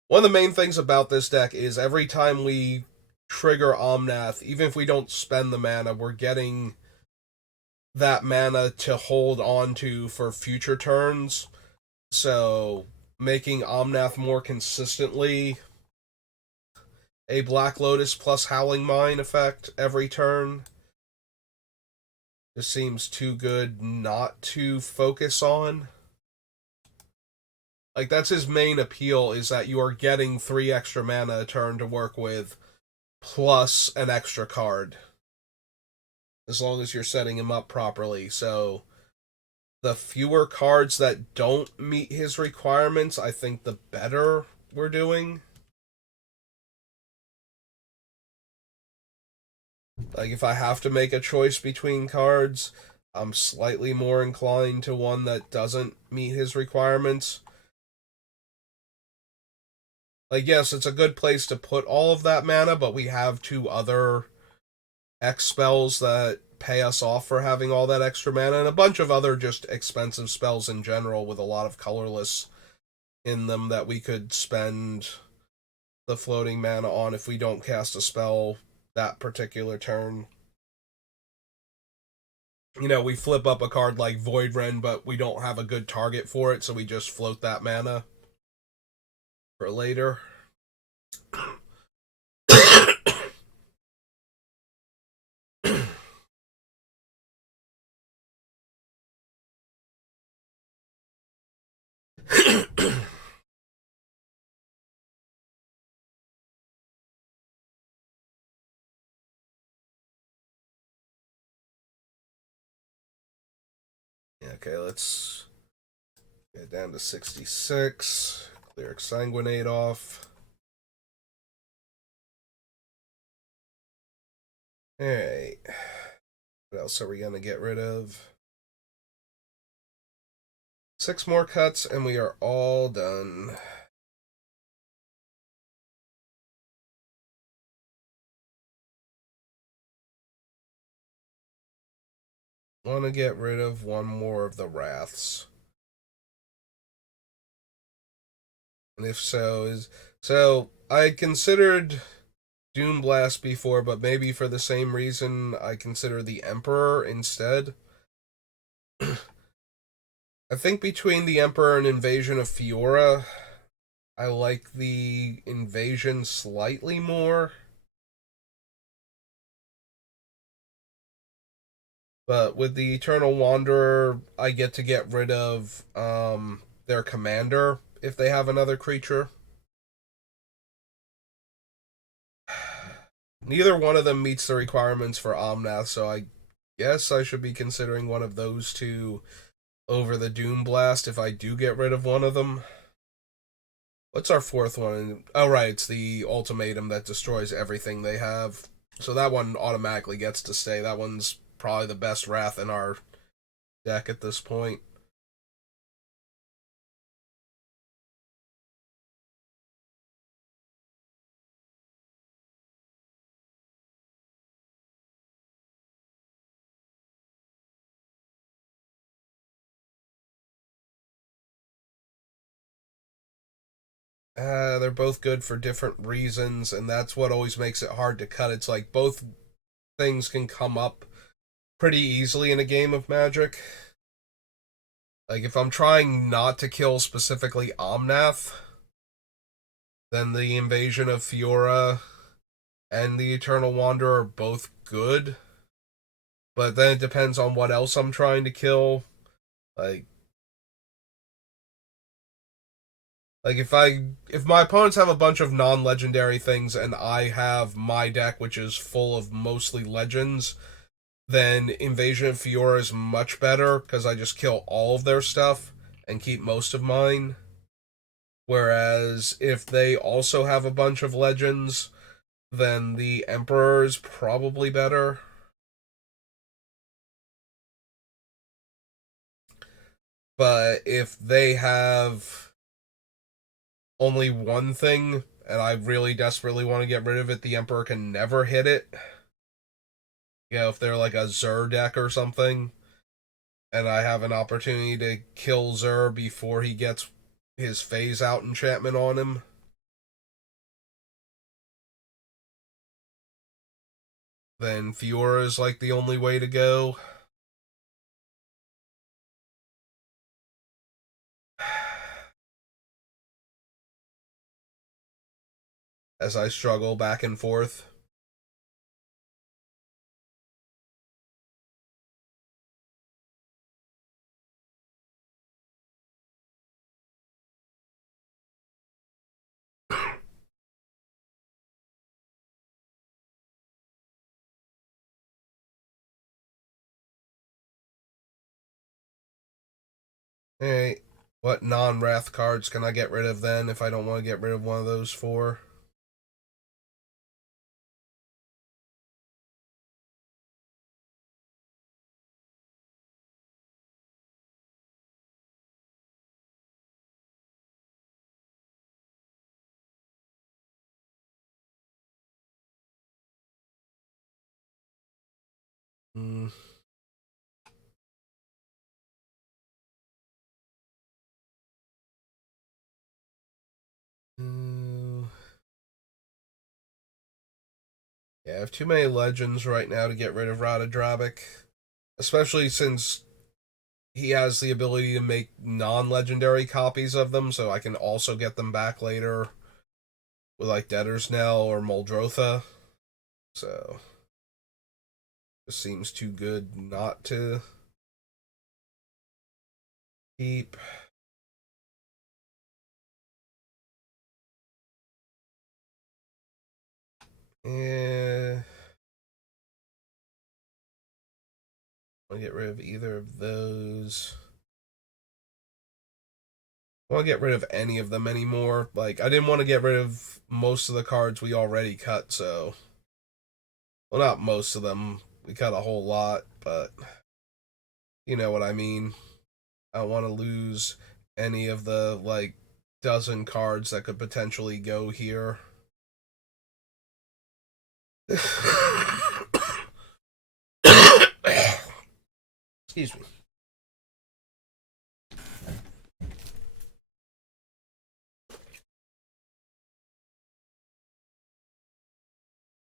One of the main things about this deck is every time we trigger Omnath, even if we don't spend the mana, we're getting that mana to hold on to for future turns. So making Omnath more consistently a Black Lotus plus Howling Mine effect every turn just seems too good not to focus on. Like, that's his main appeal, is that you are getting 3 extra mana a turn to work with, plus an extra card. As long as you're setting him up properly. So, the fewer cards that don't meet his requirements, I think the better we're doing. Like, if I have to make a choice between cards, I'm slightly more inclined to one that doesn't meet his requirements. Like, yes, it's a good place to put all of that mana, but we have 2 other X spells that pay us off for having all that extra mana, and a bunch of other just expensive spells in general with a lot of colorless in them that we could spend the floating mana on if we don't cast a spell that particular turn. You know, we flip up a card like Void Ren, but we don't have a good target for it, so we just float that mana for later. Okay, let's get down to 66. Clear Exsanguinate off. Alright. What else are we going to get rid of? 6 more cuts, and we are all done. Want to get rid of 1 more of the Wraths. And if so, I considered Doom Blast before, but maybe for the same reason I consider the Emperor instead. I think between the Emperor and Invasion of Fiora, I like the Invasion slightly more. But with the Eternal Wanderer, I get to get rid of their commander if they have another creature. Neither one of them meets the requirements for Omnath, so I guess I should be considering one of those two over the Doom Blast if I do get rid of one of them. What's our 4th one? Oh, right, it's the ultimatum that destroys everything they have. So that one automatically gets to stay. That one's probably the best Wrath in our deck at this point. They're both good for different reasons, and that's what always makes it hard to cut. It's like both things can come up pretty easily in a game of Magic. Like, if I'm trying not to kill specifically Omnath, then the Invasion of Fiora and the Eternal Wanderer are both good. But then it depends on what else I'm trying to kill. Like, if my opponents have a bunch of non-legendary things and I have my deck which is full of mostly legends, then Invasion of Fiora is much better because I just kill all of their stuff and keep most of mine. Whereas if they also have a bunch of legends, then the Emperor is probably better. But if they have only one thing and I really desperately want to get rid of it, the Emperor can never hit it. You know, if they're like a Zur deck or something, and I have an opportunity to kill Zur before he gets his phase out enchantment on him, then Fiora is like the only way to go. As I struggle back and forth. Hey, what non-wrath cards can I get rid of then if I don't want to get rid of one of those four? Hmm. Yeah, I have too many legends right now to get rid of Radadrabic. Especially since he has the ability to make non-legendary copies of them, so I can also get them back later with like Debtor's Knell or Muldrotha. So this seems too good not to keep. Yeah. I want to get rid of either of those. I want to get rid of any of them anymore. Like, I didn't want to get rid of most of the cards we already cut, so. Well, not most of them. We cut a whole lot, but you know what I mean. I don't want to lose any of the, like, dozen cards that could potentially go here. Excuse me.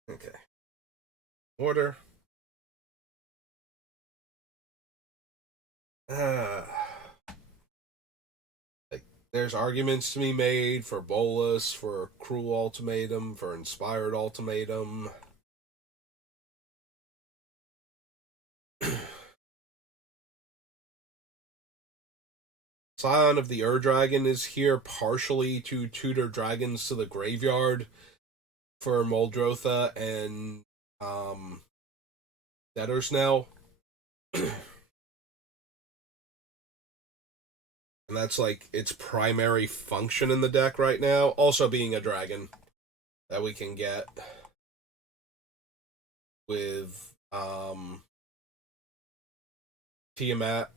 Okay. Order. Uh, like, there's arguments to be made for Bolus, for Cruel Ultimatum, for Inspired Ultimatum. Scion of the Ur-Dragon is here partially to tutor dragons to the graveyard for Muldrotha and Debtor's Knell. And that's like its primary function in the deck right now. Also being a dragon that we can get with Tiamat,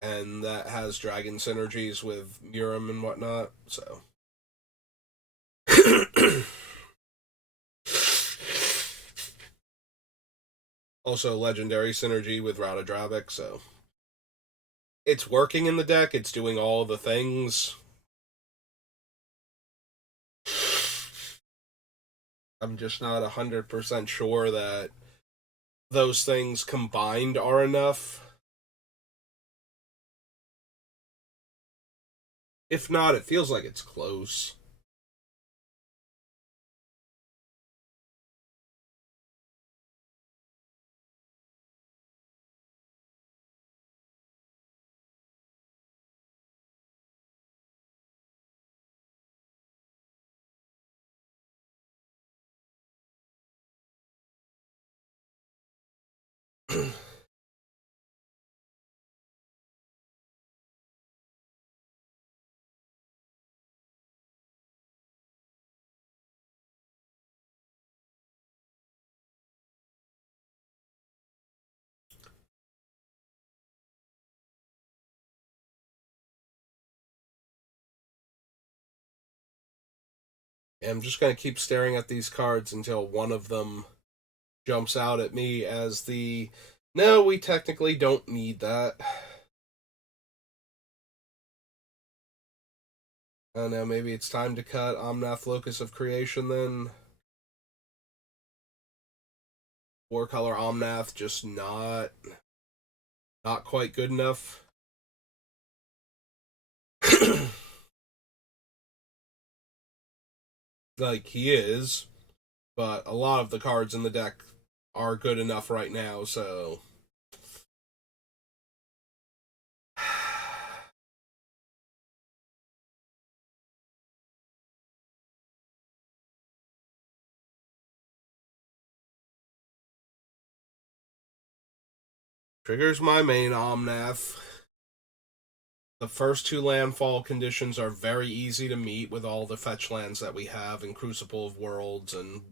and that has dragon synergies with Muram and whatnot. So also legendary synergy with Radadrabic, so it's working in the deck. It's doing all the things. I'm just not 100% sure that those things combined are enough. If not, it feels like it's close. I'm just going to keep staring at these cards until one of them jumps out at me as the no, we technically don't need that. I don't know, maybe it's time to cut Omnath Locus of Creation then. Four color Omnath just not quite good enough. Like he is, but a lot of the cards in the deck are good enough right now, so triggers my main Omnath. The first two landfall conditions are very easy to meet with all the fetch lands that we have in Crucible of Worlds and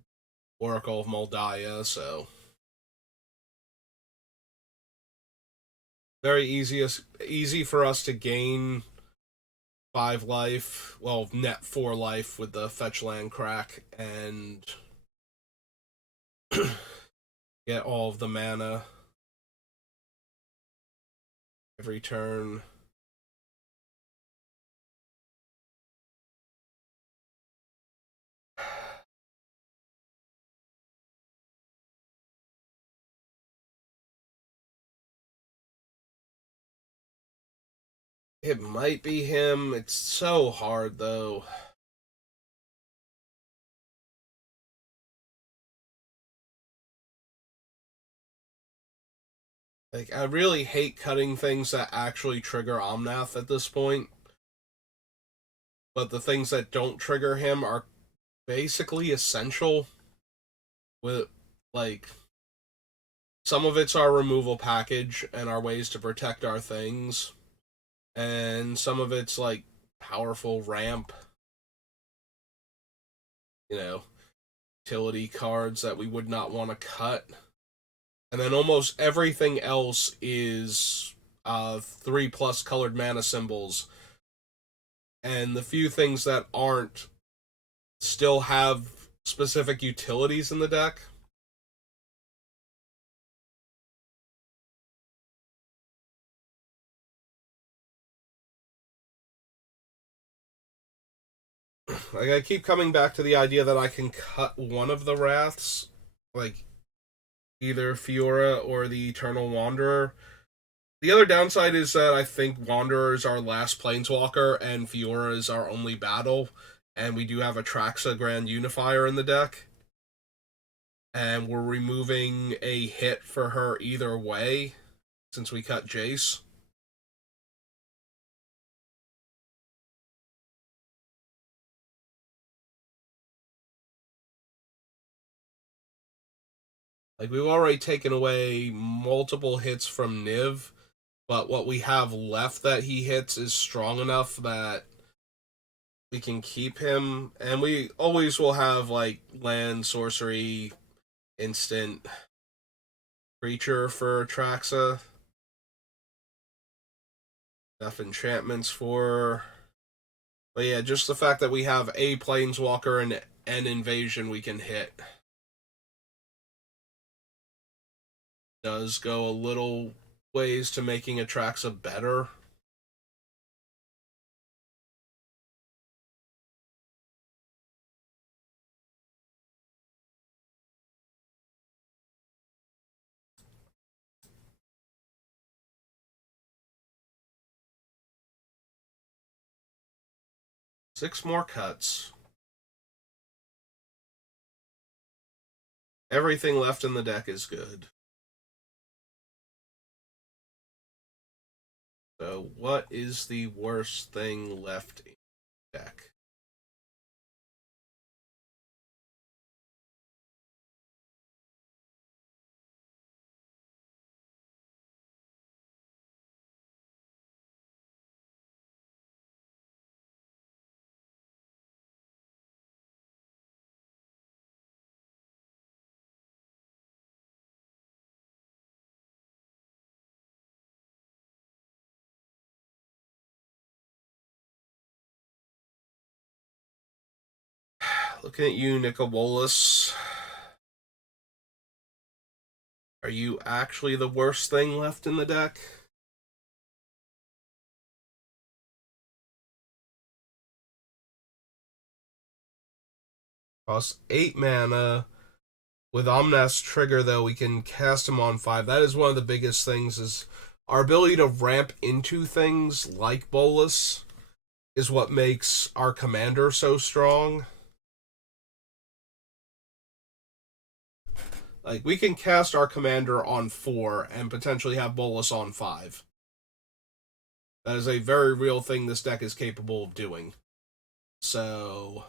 Oracle of Moldiah, so very easy for us to gain 5 life, well, net 4 life with the fetch land crack and get all of the mana every turn. It might be him. It's so hard, though. Like, I really hate cutting things that actually trigger Omnath at this point. But the things that don't trigger him are basically essential. With, like, some of it's our removal package and our ways to protect our things. And some of it's, like, powerful ramp. You know, utility cards that we would not want to cut. And then almost everything else is 3+ colored mana symbols. And the few things that aren't still have specific utilities in the deck. Like, I keep coming back to the idea that I can cut one of the Wraths, like either Fiora or the Eternal Wanderer. The other downside is that I think Wanderer is our last Planeswalker and Fiora is our only battle, and we do have a Traxa Grand Unifier in the deck. And we're removing a hit for her either way since we cut Jace. Like, we've already taken away multiple hits from Niv, but what we have left that he hits is strong enough that we can keep him. And we always will have, like, land, sorcery, instant creature for Traxa. Enough enchantments for. But yeah, just the fact that we have a Planeswalker and an invasion we can hit does go a little ways to making Atraxa better. 6 more cuts. Everything left in the deck is good. So, what is the worst thing left in the deck? Looking at you, Nicobolus. Are you actually the worst thing left in the deck? Costs 8 mana. With Omnath's trigger, though, we can cast him on 5. That is one of the biggest things, is our ability to ramp into things like Bolus is what makes our commander so strong. Like, we can cast our commander on 4 and potentially have Bolus on 5. That is a very real thing this deck is capable of doing. So,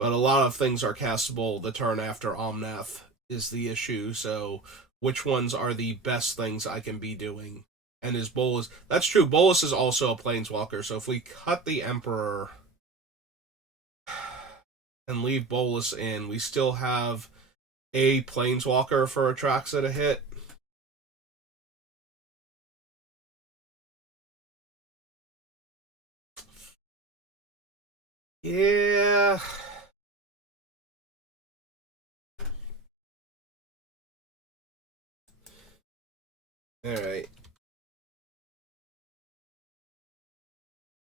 but a lot of things are castable the turn after Omnath is the issue. So, which ones are the best things I can be doing? And is Bolus... That's true. Bolus is also a Planeswalker. So if we cut the Emperor and leave Bolus in, we still have a Planeswalker for Atraxa to hit. Yeah. Alright.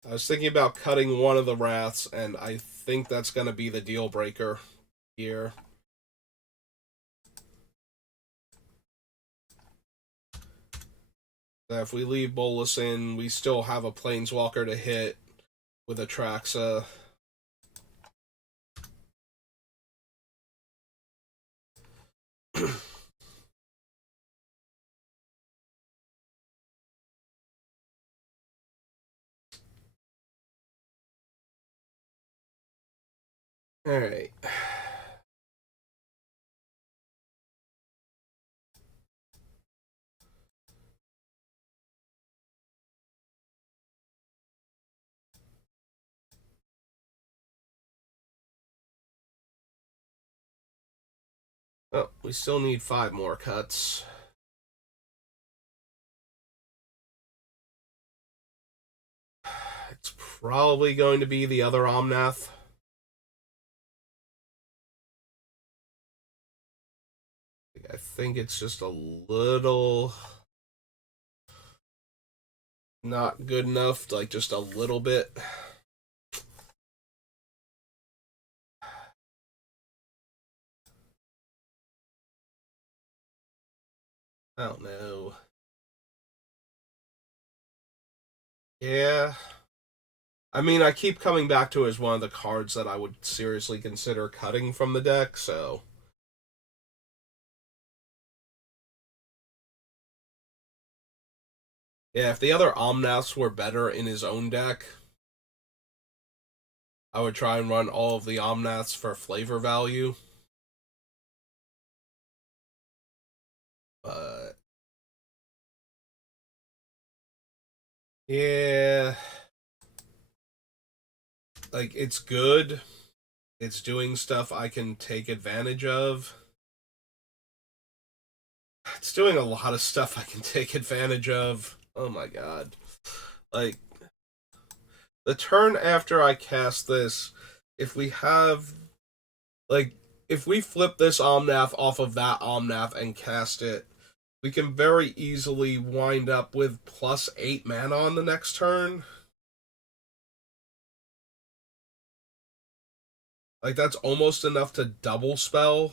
I was thinking about cutting one of the Wraths, and I think that's going to be the deal breaker here. That if we leave Bolus in, we still have a Planeswalker to hit with Atraxa. Alright. Oh, we still need 5 more cuts. It's probably going to be the other Omnath. I think it's just a little not good enough, like just a little bit. I don't know. Yeah. I mean, I keep coming back to it as one of the cards that I would seriously consider cutting from the deck, so. Yeah, if the other Omnaths were better in his own deck, I would try and run all of the Omnaths for flavor value. But yeah, like it's good. It's doing stuff I can take advantage of. It's doing a lot of stuff I can take advantage of. Oh my god. Like, the turn after I cast this, if we have, like, if we flip this Omnath off of that Omnath and cast it, we can very easily wind up with +8 mana on the next turn. Like, that's almost enough to double spell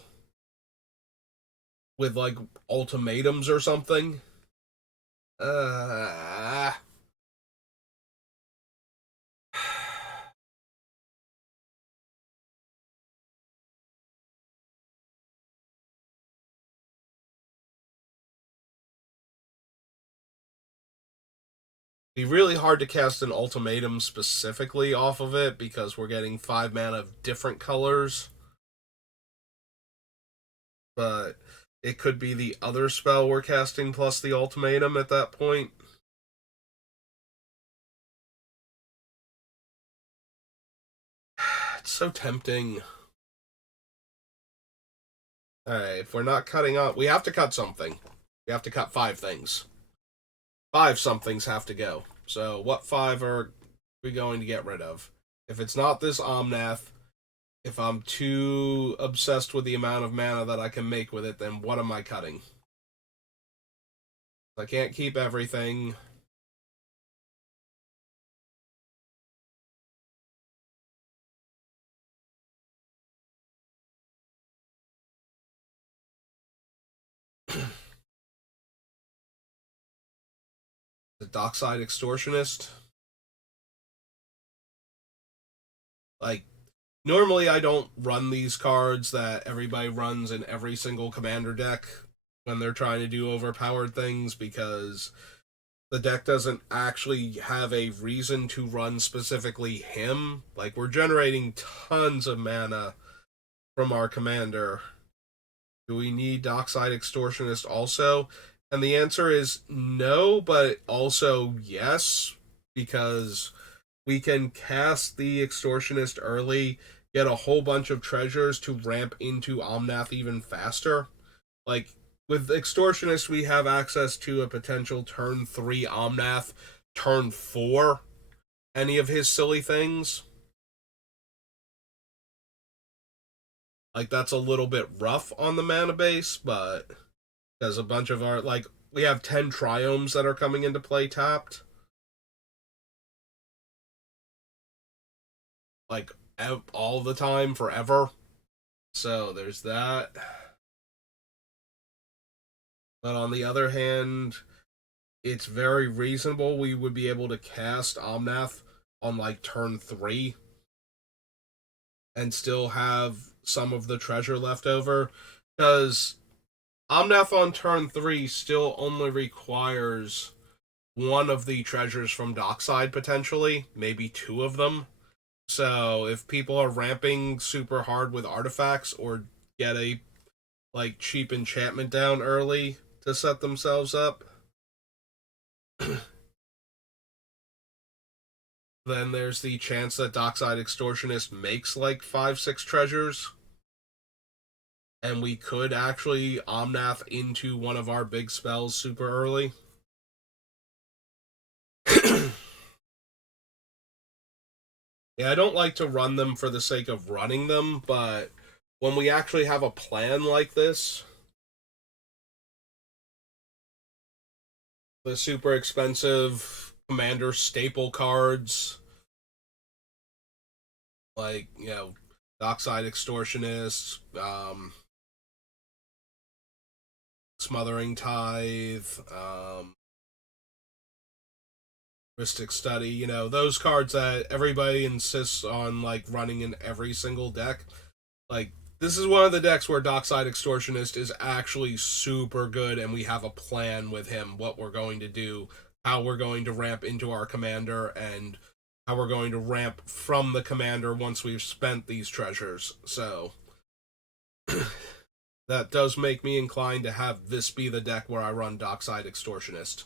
with, like, ultimatums or something. Uh, be really hard to cast an ultimatum specifically off of it because we're getting 5 mana of different colors. But it could be the other spell we're casting plus the ultimatum at that point. It's so tempting. Alright, if we're not cutting out, we have to cut something. We have to cut 5 things. 5 somethings have to go. So what 5 are we going to get rid of? If it's not this Omnath, if I'm too obsessed with the amount of mana that I can make with it, then what am I cutting? I can't keep everything. The Dockside Extortionist. Like, normally I don't run these cards that everybody runs in every single commander deck when they're trying to do overpowered things because the deck doesn't actually have a reason to run specifically him. Like, we're generating tons of mana from our commander. Do we need Dockside Extortionist also? And the answer is no, but also yes, because we can cast the Extortionist early, get a whole bunch of treasures to ramp into Omnath even faster. Like, with Extortionist, we have access to a potential turn 3 Omnath, turn 4 any of his silly things. Like, that's a little bit rough on the mana base, but there's a bunch of our, like, we have 10 triomes that are coming into play tapped. Like, all the time, forever. So there's that. But on the other hand, it's very reasonable we would be able to cast Omnath on like turn 3 and still have some of the treasure left over. Because Omnath on turn 3 still only requires one of the treasures from Dockside potentially, maybe 2 of them. So if people are ramping super hard with artifacts or get a like cheap enchantment down early to set themselves up, then there's the chance that Dockside Extortionist makes like 5-6 treasures. And we could actually Omnath into one of our big spells super early. Yeah, I don't like to run them for the sake of running them, but when we actually have a plan like this, the super expensive commander staple cards, like, you know, Dockside Extortionist, Smothering Tithe, Mystic Study, you know, those cards that everybody insists on like running in every single deck. Like, this is one of the decks where Dockside Extortionist is actually super good, and we have a plan with him, what we're going to do, how we're going to ramp into our commander, and how we're going to ramp from the commander once we've spent these treasures. So that does make me inclined to have this be the deck where I run Dockside Extortionist.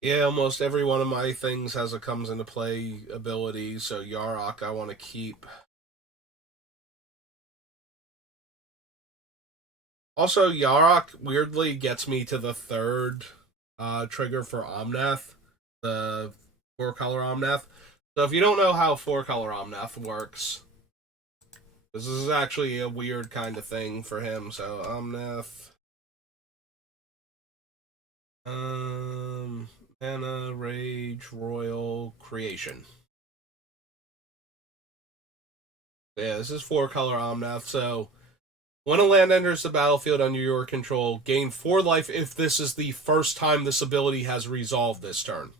Yeah, almost every one of my things has a comes into play ability, so Yarok I want to keep. Also, Yarok weirdly gets me to the third trigger for Omnath, the 4-color Omnath. So if you don't know how 4-color Omnath works, this is actually a weird kind of thing for him. So Omnath Mana, Rage, Royal, Creation. Yeah, this is 4-color Omnath, so when a land enters the battlefield under your control, gain 4 life if this is the first time this ability has resolved this turn.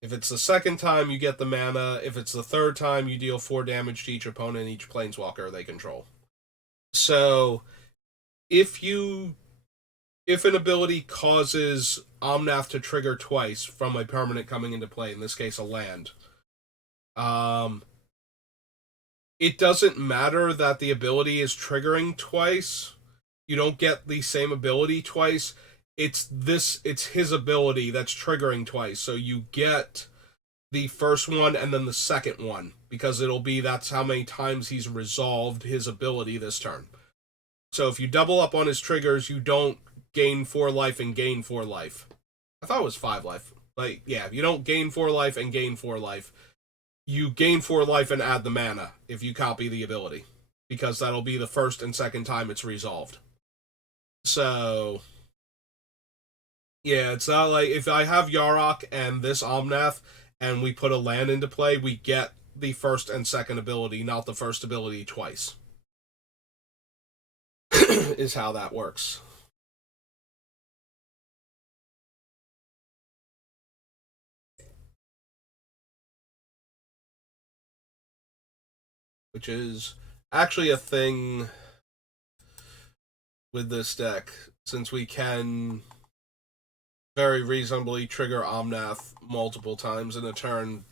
If it's the second time, you get the mana. If it's the third time, you deal 4 damage to each opponent, each planeswalker they control. So, if an ability causes Omnath to trigger twice from a permanent coming into play, in this case a land, it doesn't matter that the ability is triggering twice. You don't get the same ability twice. It's his ability that's triggering twice. So you get the first one and then the second one because that's how many times he's resolved his ability this turn. So if you double up on his triggers, you don't gain 4 life and gain 4 life. I thought it was 5 life. Like, yeah, you don't gain 4 life and gain 4 life. You gain 4 life and add the mana if you copy the ability. Because that'll be the first and second time it's resolved. So, yeah, it's not like if I have Yarok and this Omnath and we put a land into play, we get the first and second ability, not the first ability twice. Is how that works. Which is actually a thing with this deck, since we can very reasonably trigger Omnath multiple times in a turn.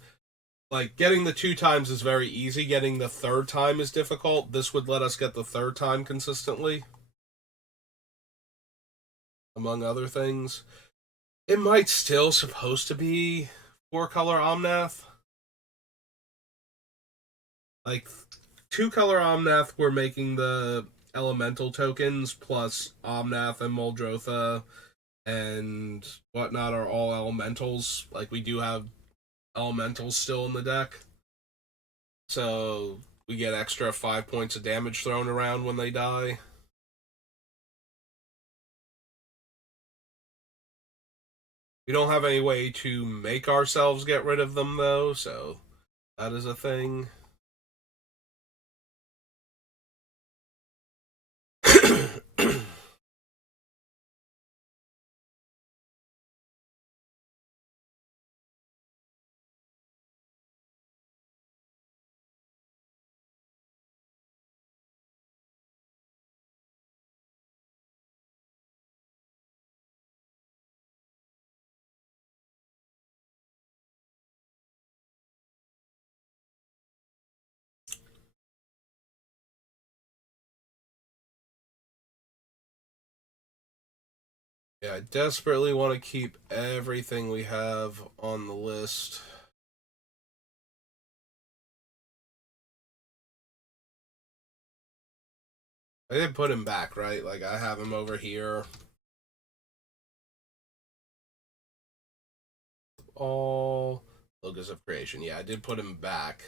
Like, getting the 2 times is very easy, getting the 3rd time is difficult. This would let us get the 3rd time consistently, among other things. It might still supposed to be 4-color Omnath. Like, 2-color Omnath, we're making the elemental tokens, plus Omnath and Muldrotha and whatnot are all elementals. Like, we do have elementals still in the deck. So we get extra 5 points of damage thrown around when they die. We don't have any way to make ourselves get rid of them, though, so that is a thing. Yeah, I desperately want to keep everything we have on the list. I did put him back, right? Like, I have him over here. All Locus of Creation. Yeah, I did put him back.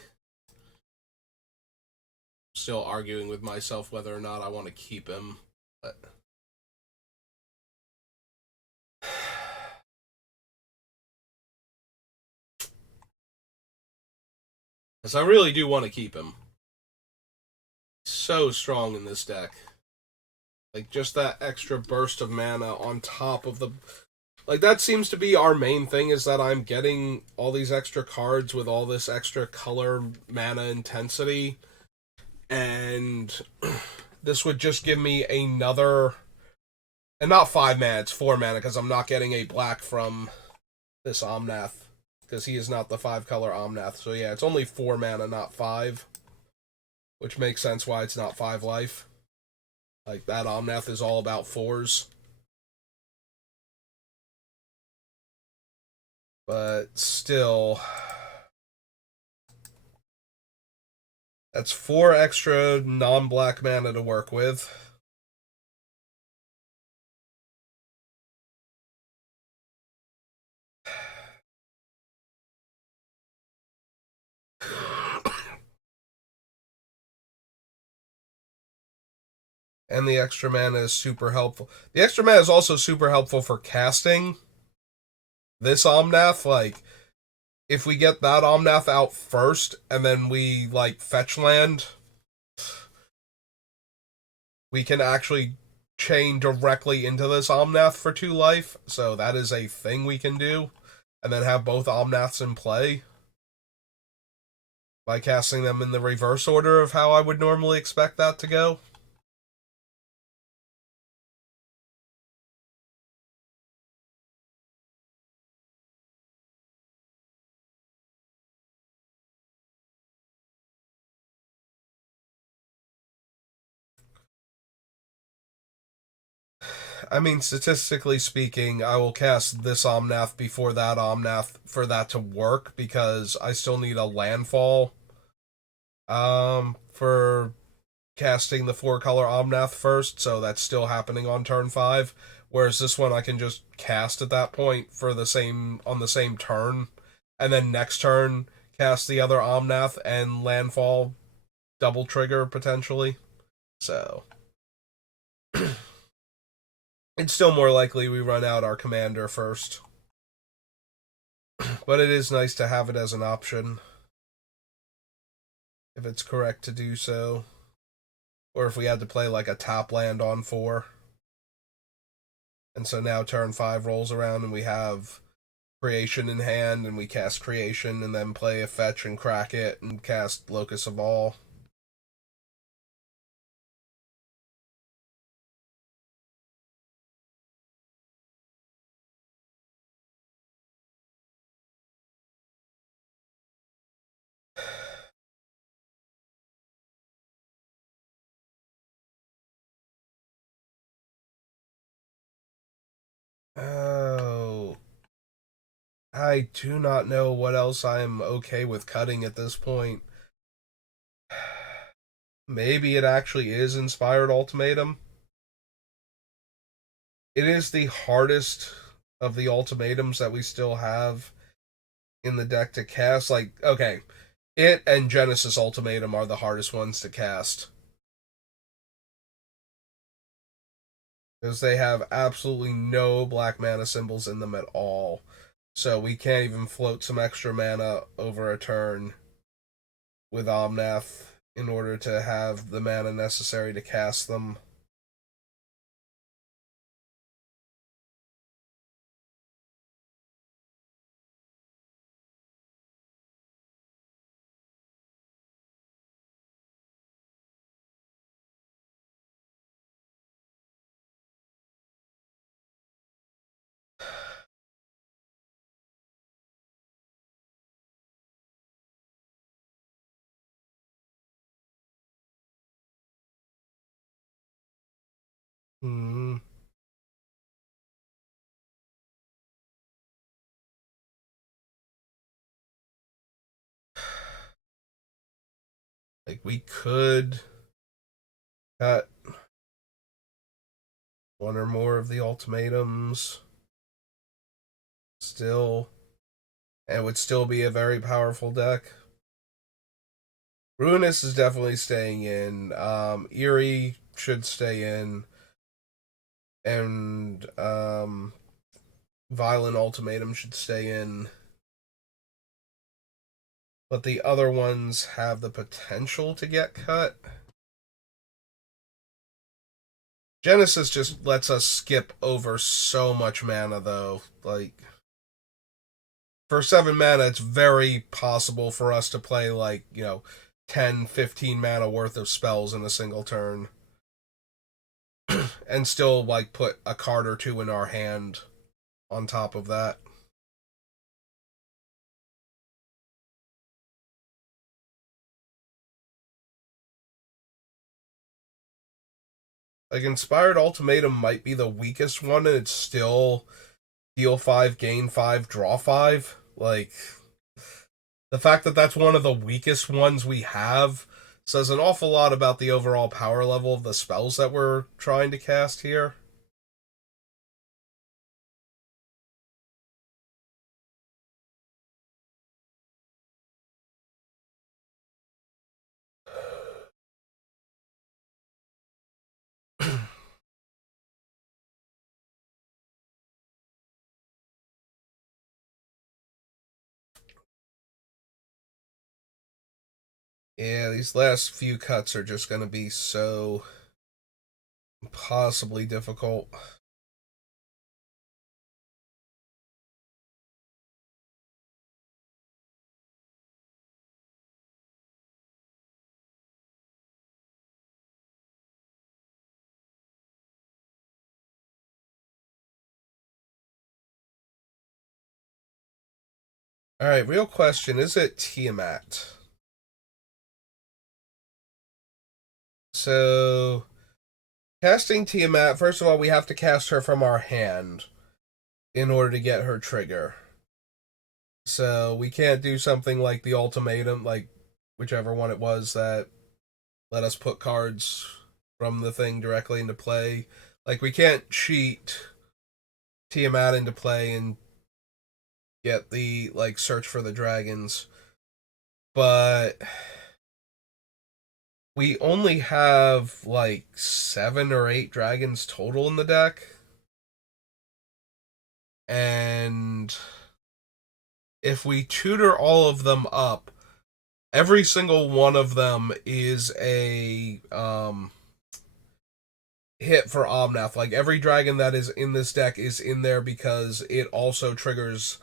Still arguing with myself whether or not I want to keep him, but because I really do want to keep him. So strong in this deck. Like, just that extra burst of mana on top of the... Like, that seems to be our main thing, is that I'm getting all these extra cards with all this extra color mana intensity. And this would just give me another... And not 5 mana, it's 4 mana, because I'm not getting a black from this Omnath. Because he is not the 5-color Omnath. So yeah, it's only 4 mana, not 5. Which makes sense why it's not 5 life. Like, that Omnath is all about 4s. But still, that's 4 extra non-black mana to work with. And the extra mana is super helpful. The extra mana is also super helpful for casting this Omnath. Like, if we get that Omnath out first, and then we, like, fetch land, we can actually chain directly into this Omnath for 2 life. So that is a thing we can do. And then have both Omnaths in play by casting them in the reverse order of how I would normally expect that to go. I mean, statistically speaking, I will cast this Omnath before that Omnath for that to work because I still need a landfall for casting the 4-color Omnath first, so that's still happening on turn 5. Whereas this one I can just cast at that point for the same on the same turn, and then next turn cast the other Omnath and landfall double trigger potentially. So it's still more likely we run out our commander first. But it is nice to have it as an option if it's correct to do so. Or if we had to play like a top land on 4. And so now turn 5 rolls around and we have creation in hand and we cast creation and then play a fetch and crack it and cast Locus of All. Oh, I do not know what else I'm okay with cutting at this point. Maybe it actually is Inspired Ultimatum. It is the hardest of the ultimatums that we still have in the deck to cast. Like, okay, it and Genesis Ultimatum are the hardest ones to cast. Because they have absolutely no black mana symbols in them at all. So we can't even float some extra mana over a turn with Omnath in order to have the mana necessary to cast them. Hmm. Like, we could cut one or more of the ultimatums still, and it would still be a very powerful deck. Ruinous is definitely staying in. Eerie should stay in. And Violent Ultimatum should stay in. But the other ones have the potential to get cut. Genesis just lets us skip over so much mana, though. Like, for 7 mana, it's very possible for us to play, like, 10, 15 mana worth of spells in a single turn. And still, like, put a card or two in our hand on top of that. Like, Inspired Ultimatum might be the weakest one, and it's still deal 5, gain 5, draw 5. Like, the fact that that's one of the weakest ones we have says an awful lot about the overall power level of the spells that we're trying to cast here. Yeah, these last few cuts are just going to be so impossibly difficult. All right, real question: is it Tiamat? So, casting Tiamat. First of all, we have to cast her from our hand in order to get her trigger. So we can't do something like the ultimatum, like whichever one it was that let us put cards from the thing directly into play. Like we can't cheat Tiamat into play and get the like search for the dragons. But we only have like 7 or 8 dragons total in the deck. And if we tutor all of them up, every single one of them is a hit for Omnath. Like every dragon that is in this deck is in there because it also triggers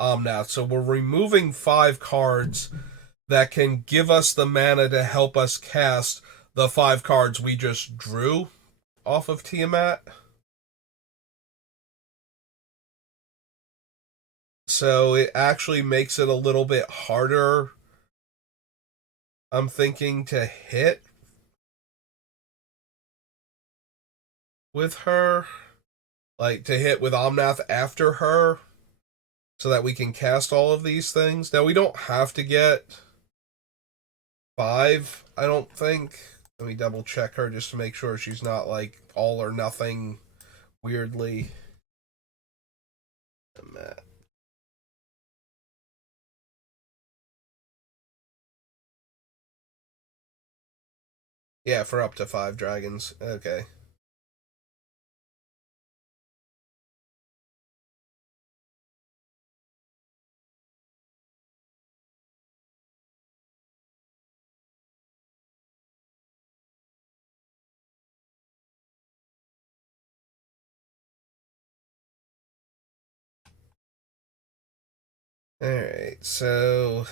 Omnath. So we're removing 5 cards that can give us the mana to help us cast the 5 cards we just drew off of Tiamat. So it actually makes it a little bit harder, I'm thinking, to hit with her. Like to hit with Omnath after her so that we can cast all of these things. Now we don't have to get 5, I don't think. Let me double check her just to make sure she's not like all or nothing weirdly. Yeah, for up to 5 dragons. Okay. Alright, so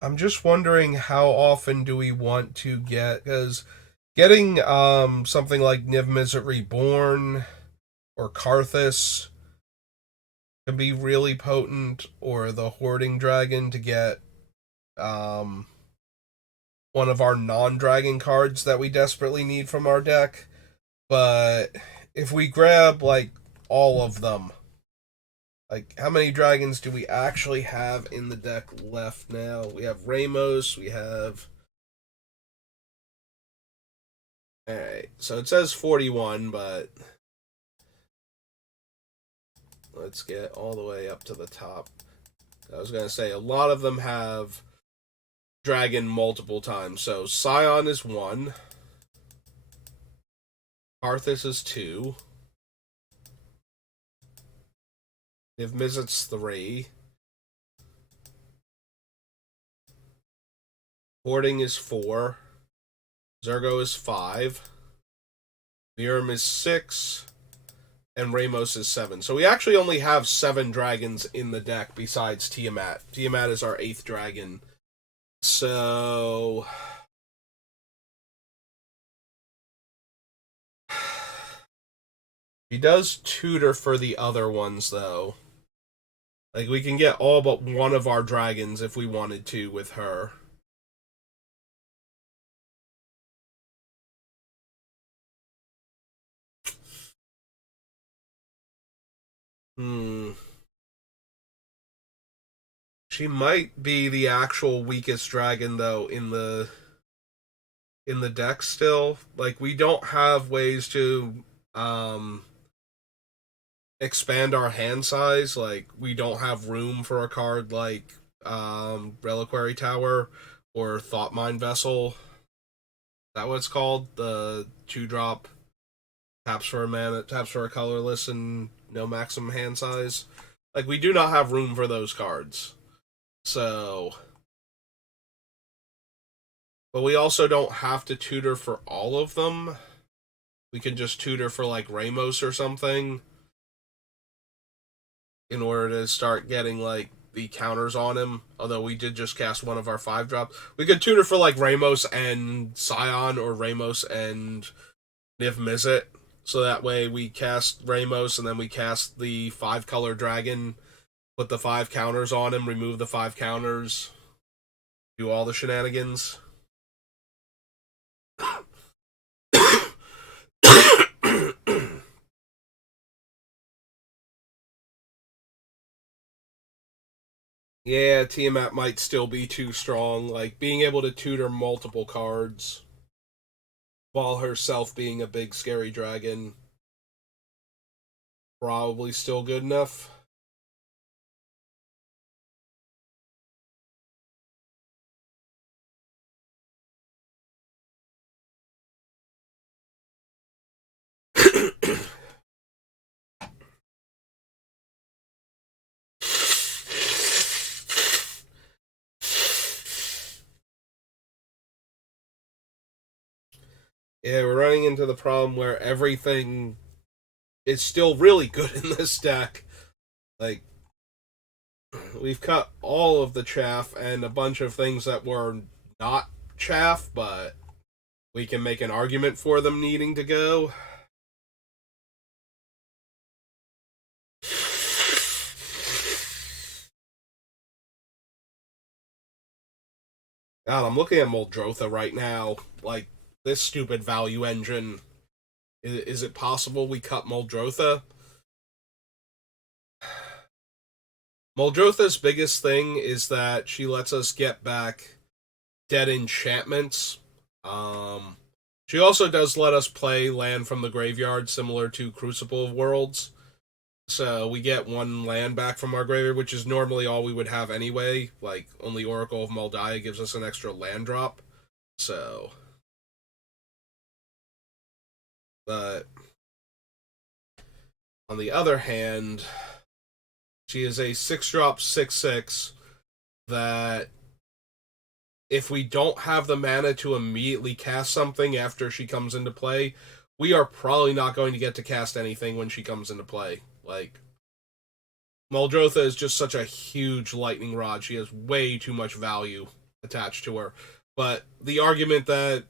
I'm just wondering how often do we want to get, because getting something like Niv Mizzet Reborn or Karthus can be really potent, or the Hoarding Dragon to get um one of our non-dragon cards that we desperately need from our deck. But if we grab like all of them, like how many dragons do we actually have in the deck left now? We have Ramos, we have, alright, so it says 41, but let's get all the way up to the top. I was going to say, a lot of them have dragon multiple times. So Scion is 1, Arthas is 2, Niv Mizzet's 3, Hoarding is 4, Zergo is 5, Virum is 6, and Ramos is 7. So we actually only have 7 dragons in the deck besides Tiamat. Tiamat is our 8th dragon. So he does tutor for the other ones though. Like we can get all but one of our dragons if we wanted to with her. Hmm. She might be the actual weakest dragon though in the deck still. Like we don't have ways to expand our hand size. Like we don't have room for a card like Reliquary Tower or Thought Mind Vessel. Is that what it's called? The 2-drop taps for a mana, taps for a colorless, and no maximum hand size. Like we do not have room for those cards. So, but we also don't have to tutor for all of them. We can just tutor for like Ramos or something in order to start getting like the counters on him. Although we did just cast one of our 5-drops. We could tutor for like Ramos and Scion or Ramos and Niv Mizzet. So that way we cast Ramos and then we cast the 5-color dragon, put the 5 counters on him, remove the 5 counters, do all the shenanigans. Yeah, Tiamat might still be too strong. Like, being able to tutor multiple cards while herself being a big scary dragon, probably still good enough. Yeah, we're running into the problem where everything is still really good in this deck. Like, we've cut all of the chaff and a bunch of things that were not chaff, but we can make an argument for them needing to go. God, I'm looking at Muldrotha right now. Like, this stupid value engine. Is it possible we cut Muldrotha? Muldrotha's biggest thing is that she lets us get back dead enchantments. She also does let us play land from the graveyard, similar to Crucible of Worlds. So we get 1 land back from our graveyard, which is normally all we would have anyway. Like, only Oracle of Moldiah gives us an extra land drop. So, but on the other hand, she is a 6-drop 6/6 that if we don't have the mana to immediately cast something after she comes into play, we are probably not going to get to cast anything when she comes into play. Like, Muldrotha is just such a huge lightning rod. She has way too much value attached to her. But the argument that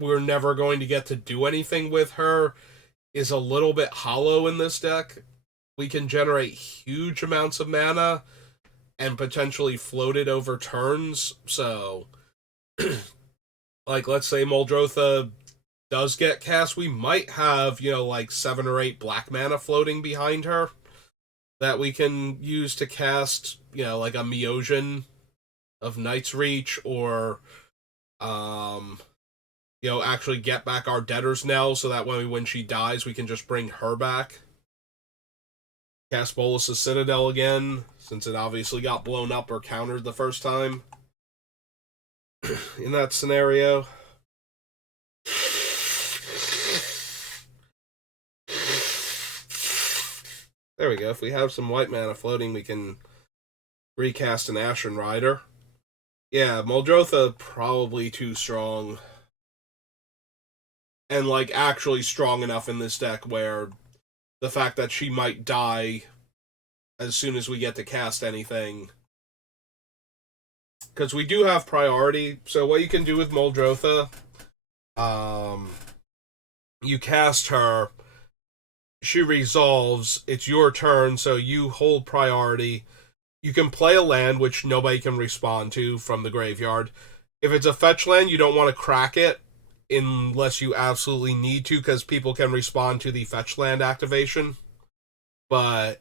we're never going to get to do anything with her is a little bit hollow in this deck. We can generate huge amounts of mana and potentially float it over turns. So, like, let's say Muldrotha does get cast, we might have, like 7 or 8 black mana floating behind her that we can use to cast, like a Meosion of Night's Reach, or, actually get back our Debtor's Knell so that when she dies, we can just bring her back. Cast Bolas' Citadel again, since it obviously got blown up or countered the first time. In that scenario. There we go. If we have some white mana floating, we can recast an Ashen Rider. Yeah, Muldrotha probably too strong. And, like, actually strong enough in this deck where the fact that she might die as soon as we get to cast anything. Because we do have priority. So what you can do with Muldrotha, you cast her, she resolves, it's your turn, so you hold priority. You can play a land which nobody can respond to from the graveyard. If it's a fetch land, you don't want to crack it unless you absolutely need to, because people can respond to the fetch land activation. But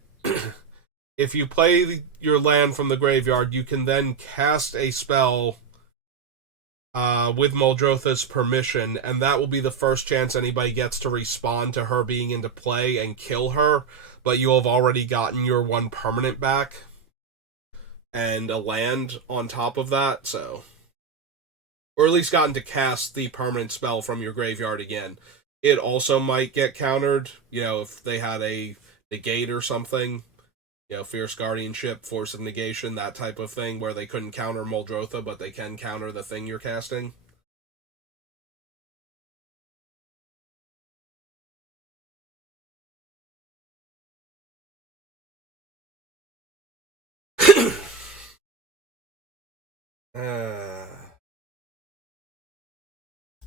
if you play your land from the graveyard, you can then cast a spell with Muldrotha's permission, and that will be the first chance anybody gets to respond to her being into play and kill her, but you'll have already gotten your 1 permanent back and a land on top of that, so... Or at least gotten to cast the permanent spell from your graveyard again. It also might get countered, if they had a negate or something. Fierce Guardianship, Force of Negation, that type of thing, where they couldn't counter Muldrotha, but they can counter the thing you're casting.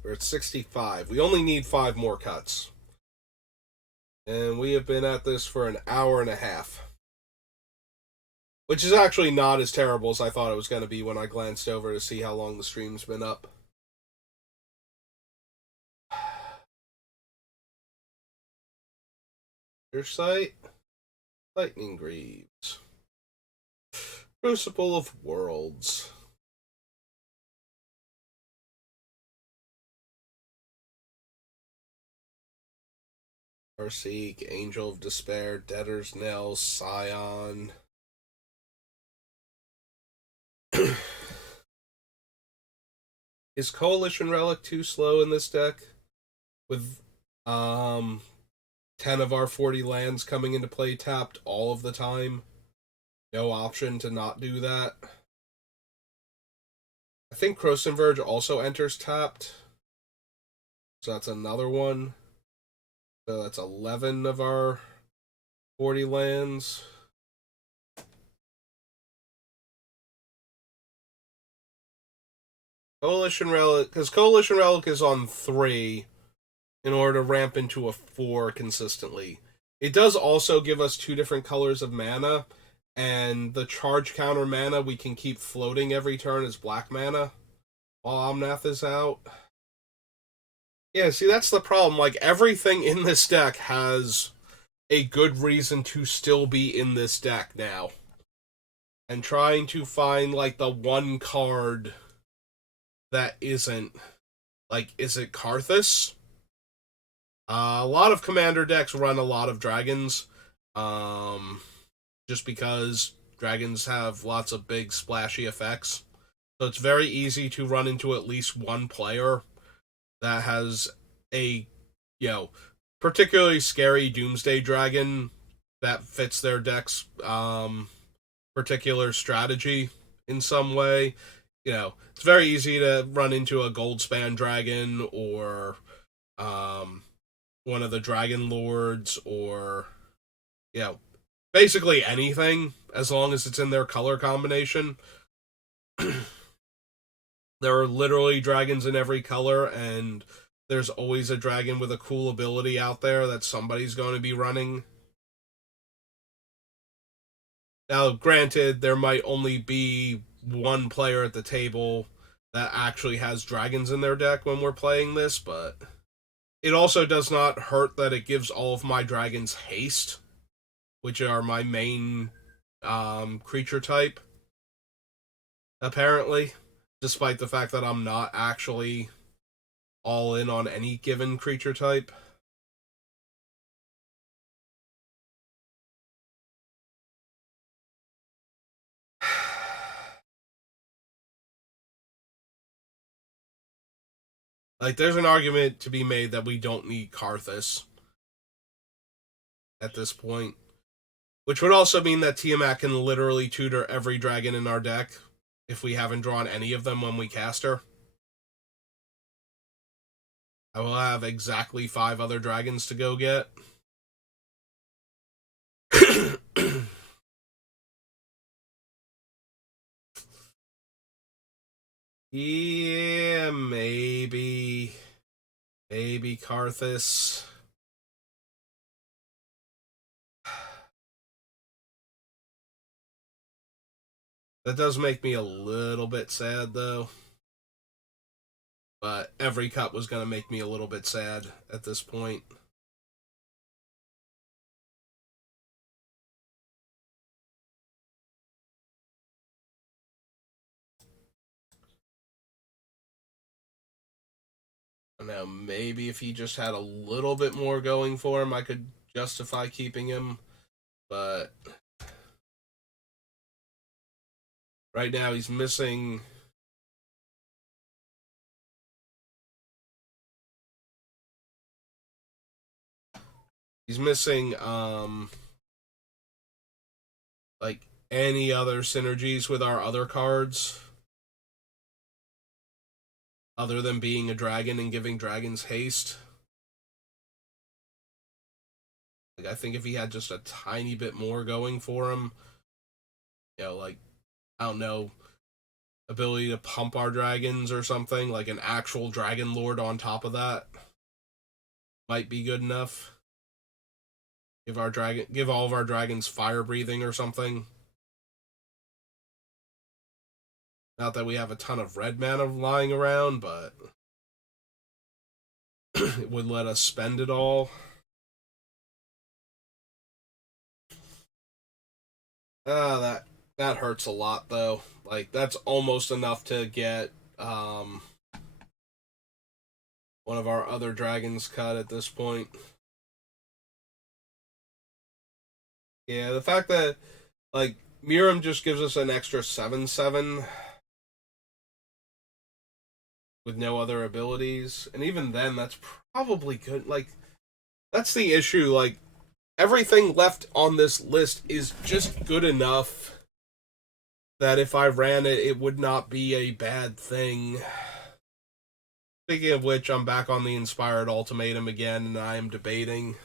We're at 65. We only need 5 more cuts. And we have been at this for an hour and a half. Which is actually not as terrible as I thought it was going to be when I glanced over to see how long the stream's been up. Your site? Lightning Greaves. Crucible of Worlds. Farseek, Angel of Despair, Debtor's Knell, Scion. Is Coalition Relic too slow in this deck? With 10 of our 40 lands coming into play tapped all of the time. No option to not do that. I think Croson Verge also enters tapped. So that's another one. So that's 11 of our 40 lands. Coalition Relic, because Coalition Relic is on 3 in order to ramp into a 4 consistently. It does also give us 2 different colors of mana, and the charge counter mana we can keep floating every turn as black mana while Omnath is out. Yeah, see, that's the problem. Like, everything in this deck has a good reason to still be in this deck now. And trying to find, like, the one card that isn't, like, is it Karthus? A lot of commander decks run a lot of dragons, just because dragons have lots of big splashy effects. So it's very easy to run into at least one player that has a, particularly scary Doomsday Dragon that fits their deck's particular strategy in some way. It's very easy to run into a Goldspan Dragon or one of the Dragon Lords or, basically anything as long as it's in their color combination. There are literally dragons in every color, and there's always a dragon with a cool ability out there that somebody's going to be running. Now, granted, there might only be one player at the table that actually has dragons in their deck when we're playing this, but it also does not hurt that it gives all of my dragons haste, which are my main creature type, apparently, despite the fact that I'm not actually all in on any given creature type. Like, there's an argument to be made that we don't need Karthus at this point. Which would also mean that Tiamat can literally tutor every dragon in our deck if we haven't drawn any of them when we cast her. I will have exactly 5 other dragons to go get. Yeah, maybe. Maybe Karthus. That does make me a little bit sad, though. But every cut was going to make me a little bit sad at this point. Now, maybe if he just had a little bit more going for him, I could justify keeping him. But right now, he's missing. He's missing like any other synergies with our other cards other than being a dragon and giving dragons haste. Like, I think if he had just a tiny bit more going for him, like, I don't know, ability to pump our dragons or something, like an actual dragon lord on top of that, might be good enough. Give all of our dragons fire breathing or something. Not that we have a ton of red mana lying around, but it would let us spend it all. That hurts a lot though. Like, that's almost enough to get one of our other dragons cut at this point. Yeah, the fact that like Miram just gives us an extra 7/7 with no other abilities, and even then, that's probably good. Like, that's the issue. Like, everything left on this list is just good enough that if I ran it, it would not be a bad thing. Speaking of which, I'm back on the Inspired Ultimatum again, and I am debating.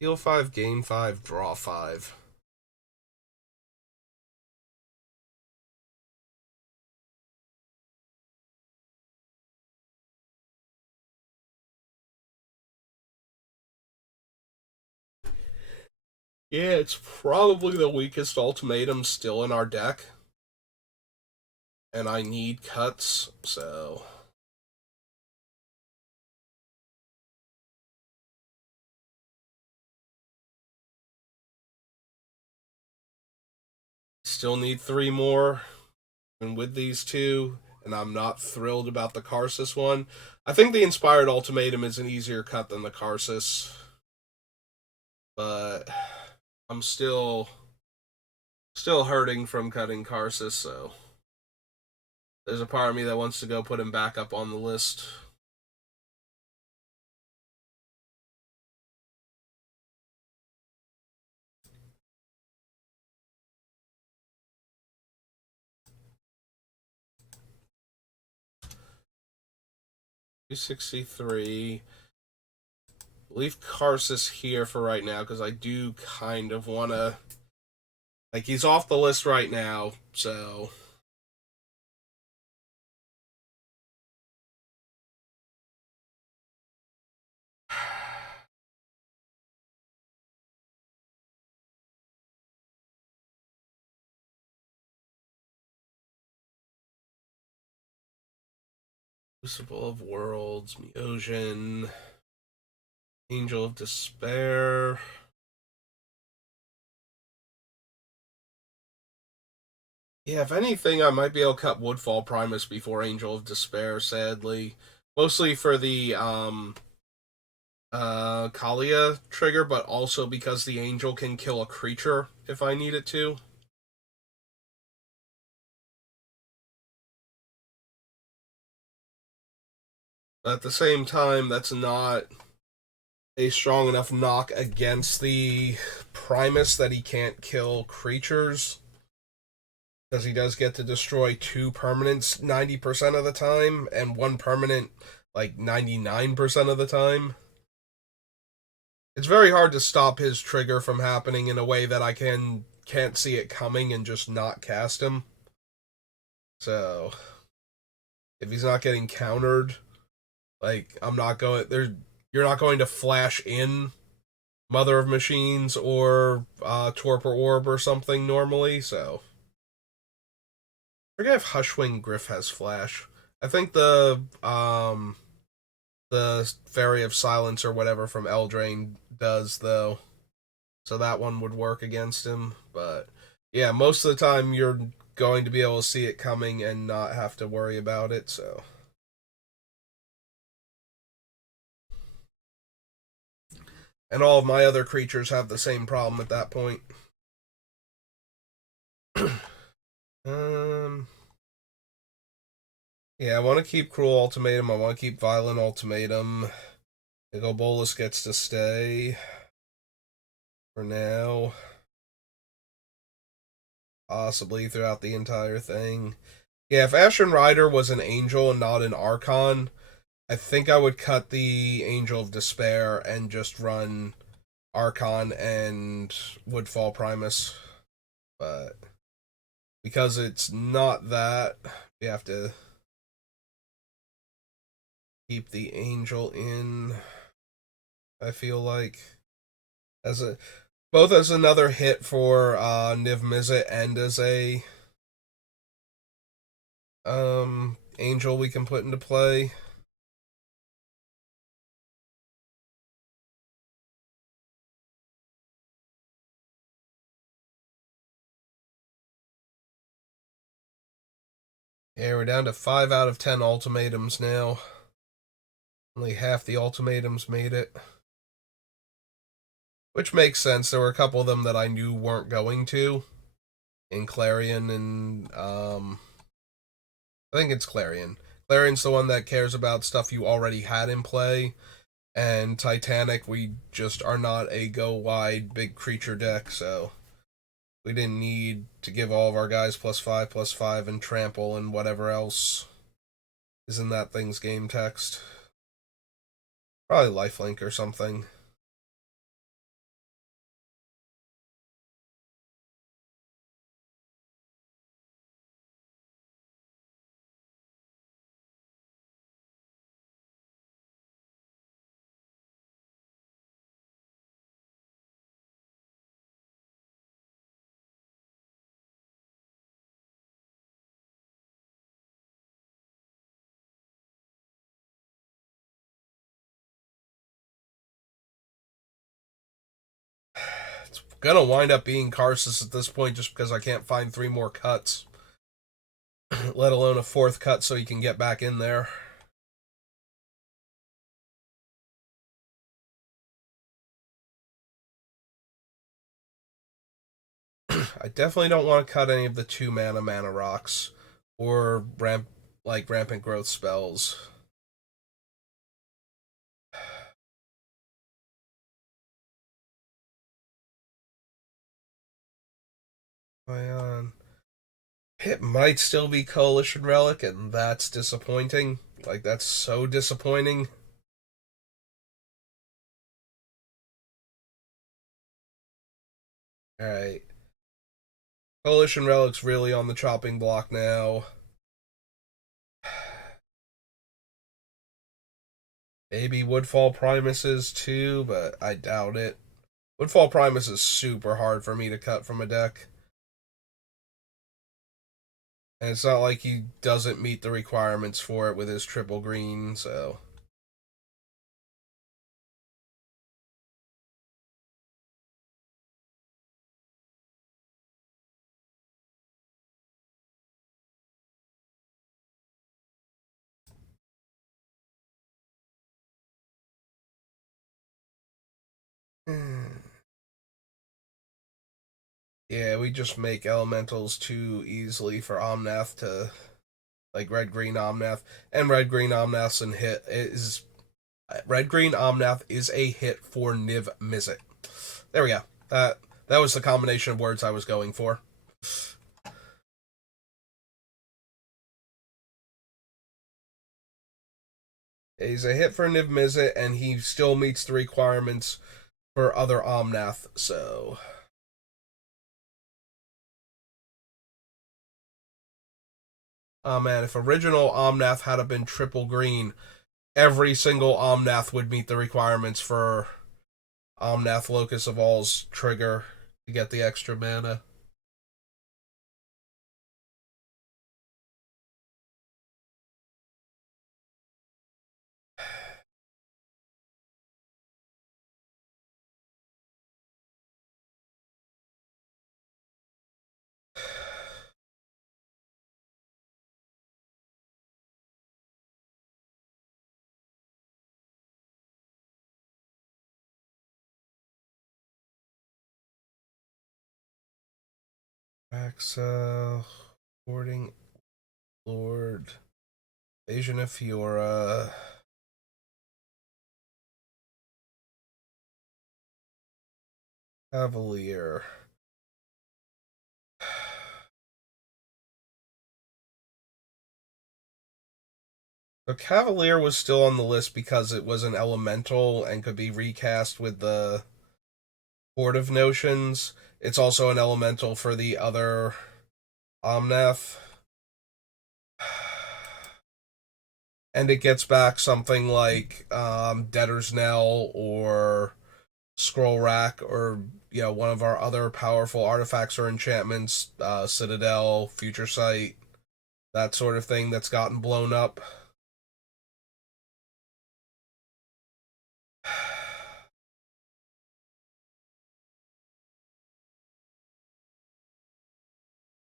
Deal 5, gain 5, draw 5. Yeah, it's probably the weakest ultimatum still in our deck. And I need cuts, so. Still need 3 more. And with these two, and I'm not thrilled about the Karsus one. I think the Inspired Ultimatum is an easier cut than the Karsus. But I'm still hurting from cutting Karsus, so there's a part of me that wants to go put him back up on the list. $263. Leave Karsus here for right now because I do kind of want to. Like, he's off the list right now, so. Crucible of Worlds, Meosian, Angel of Despair. Yeah, if anything, I might be able to cut Woodfall Primus before Angel of Despair, sadly. Mostly for the Kalia trigger, but also because the Angel can kill a creature if I need it to. At the same time, that's not a strong enough knock against the Primus that he can't kill creatures. Because he does get to destroy 2 permanents 90% of the time, and 1 permanent like 99% of the time. It's very hard to stop his trigger from happening in a way that I can't see it coming and just not cast him. So if he's not getting countered, like, I'm not going there. You're not going to flash in Mother of Machines or Torpor Orb or something normally. So I forget if Hushwing Griff has flash. I think the Fairy of Silence or whatever from Eldraine does, though. So that one would work against him. But yeah, most of the time you're going to be able to see it coming and not have to worry about it, so. And all of my other creatures have the same problem at that point. um, yeah, I want to keep Cruel Ultimatum. I want to keep Violent Ultimatum. Bolus gets to stay for now. Possibly throughout the entire thing. Yeah, if Ashen Rider was an angel and not an Archon, I think I would cut the Angel of Despair and just run Archon and Woodfall Primus. But because it's not that, we have to keep the Angel in. I feel like as a both as another hit for Niv Mizzet and as a Angel we can put into play. Yeah, we're down to 5 out of 10 ultimatums now. Only half the ultimatums made it. Which makes sense. There were a couple of them that I knew weren't going to. In Clarion and I think it's Clarion. Clarion's the one that cares about stuff you already had in play. And Titanic, we just are not a go wide big creature deck, so we didn't need to give all of our guys +5/+5 and trample and whatever else is in that thing's game text. Probably lifelink or something. It's gonna wind up being Karsus at this point just because I can't find 3 more cuts, let alone a 4th cut so you can get back in there. I definitely don't want to cut any of the 2 mana rocks or rampant growth spells. It might still be Coalition Relic, and that's disappointing. Like, that's so disappointing. Alright. Coalition Relic's really on the chopping block now. Maybe Woodfall Primus is too, but I doubt it. Woodfall Primus is super hard for me to cut from a deck. And it's not like he doesn't meet the requirements for it with his triple green, so. Yeah, we just make elementals too easily for Omnath to, like, red green Omnath, and red green Omnath's an hit is red green Omnath is a hit for Niv Mizzet. There we go. That was the combination of words I was going for. He's a hit for Niv Mizzet, and he still meets the requirements for other Omnath. So, oh man, if original Omnath had been triple green, every single Omnath would meet the requirements for Omnath Locus of All's trigger to get the extra mana. Exile, Hoarding Lord, Asian of Fiora, Cavalier. The Cavalier was still on the list because it was an elemental and could be recast with the Horde of Notions. It's also an elemental for the other Omnath. And it gets back something like Debtor's Knell or Scroll Rack, or one of our other powerful artifacts or enchantments, Citadel, Future Sight, that sort of thing that's gotten blown up.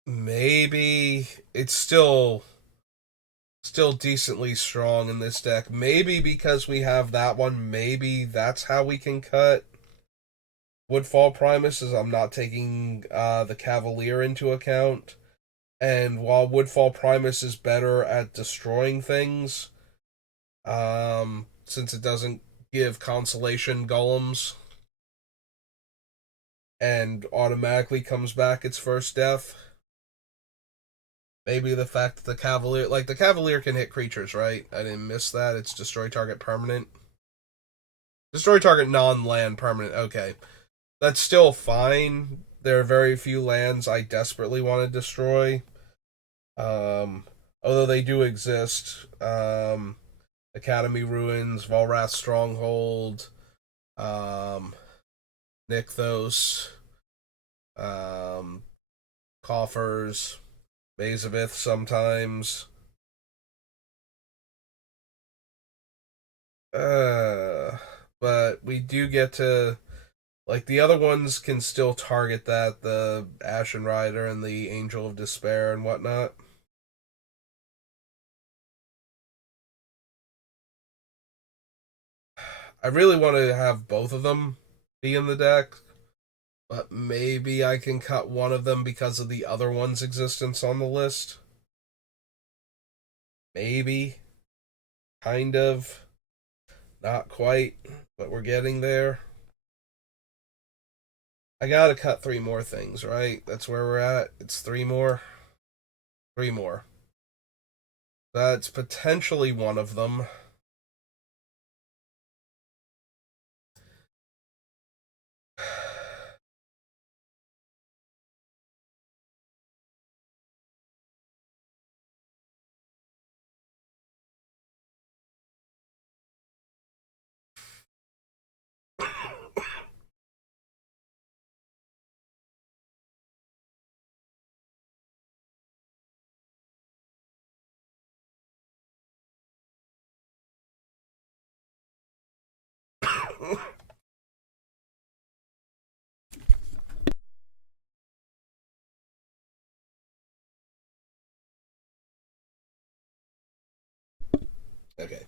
Maybe it's still decently strong in this deck. Maybe because we have that one, maybe that's how we can cut Woodfall Primus, as I'm not taking the Cavalier into account. And while Woodfall Primus is better at destroying things, since it doesn't give consolation golems and automatically comes back its first death, maybe the fact that the Cavalier can hit creatures, right? I didn't miss that. It's destroy target permanent. Destroy target non-land permanent. Okay. That's still fine. There are very few lands I desperately want to destroy. Although they do exist. Academy Ruins, Volrath Stronghold, Nykthos, Coffers, Maze of Ith sometimes. But we do get to, like, the other ones can still target that, the Ashen Rider and the Angel of Despair and whatnot. I really want to have both of them be in the deck, but maybe I can cut one of them because of the other one's existence on the list. Maybe. Kind of. Not quite, but we're getting there. I gotta cut 3 more things, right? That's where we're at. It's 3 more. 3 more. That's potentially one of them. Okay.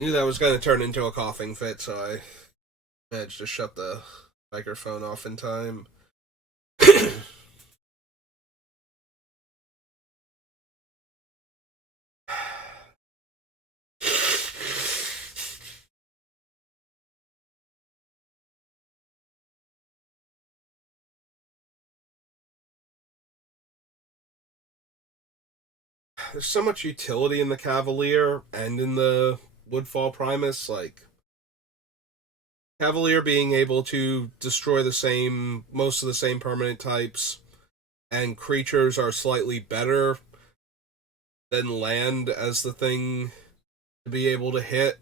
Knew that was going to turn into a coughing fit, so I managed to shut the microphone off in time. There's so much utility in the Cavalier and in the Woodfall Primus. Like, Cavalier being able to destroy most of the same permanent types, and creatures are slightly better than land as the thing to be able to hit.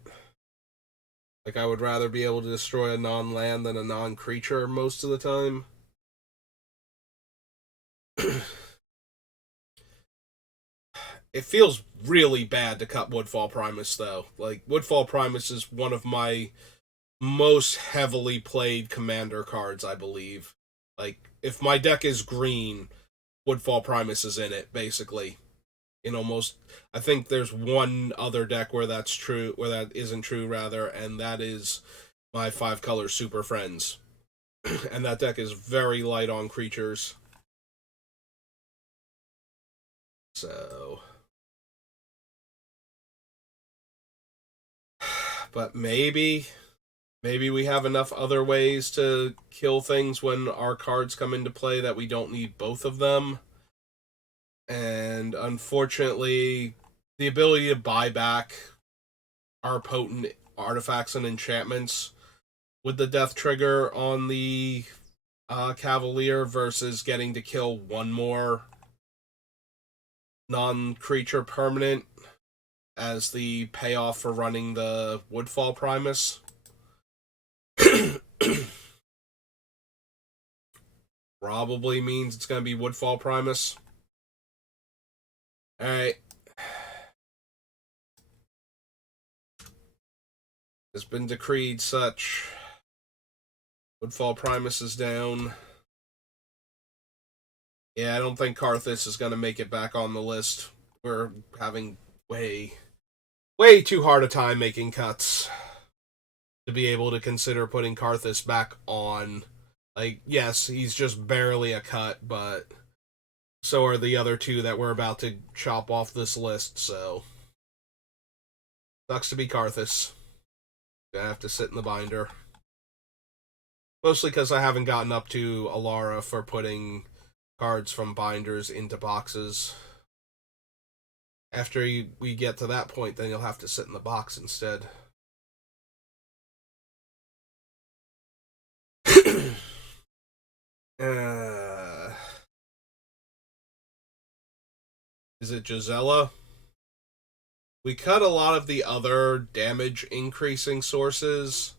Like, I would rather be able to destroy a non-land than a non-creature most of the time. It feels really bad to cut Woodfall Primus, though. Like, Woodfall Primus is one of my most heavily played commander cards, I believe. Like, if my deck is green, Woodfall Primus is in it, basically. In almost, I think there's one other deck where that's true, where that isn't true, rather, and that is my 5-color Super Friends. And that deck is very light on creatures. So, but maybe we have enough other ways to kill things when our cards come into play that we don't need both of them. And unfortunately, the ability to buy back our potent artifacts and enchantments with the death trigger on the Cavalier versus getting to kill one more non-creature permanent as the payoff for running the Woodfall Primus. Probably means it's going to be Woodfall Primus. Alright. It's been decreed such. Woodfall Primus is down. Yeah, I don't think Karthus is going to make it back on the list. We're having way too hard a time making cuts to be able to consider putting Karthus back on. Like, yes, he's just barely a cut, but so are the other two that we're about to chop off this list, so sucks to be Karthus. Gonna have to sit in the binder. Mostly because I haven't gotten up to Alara for putting cards from binders into boxes. After we get to that point, then you'll have to sit in the box instead. Is it Gisela? We cut a lot of the other damage increasing sources.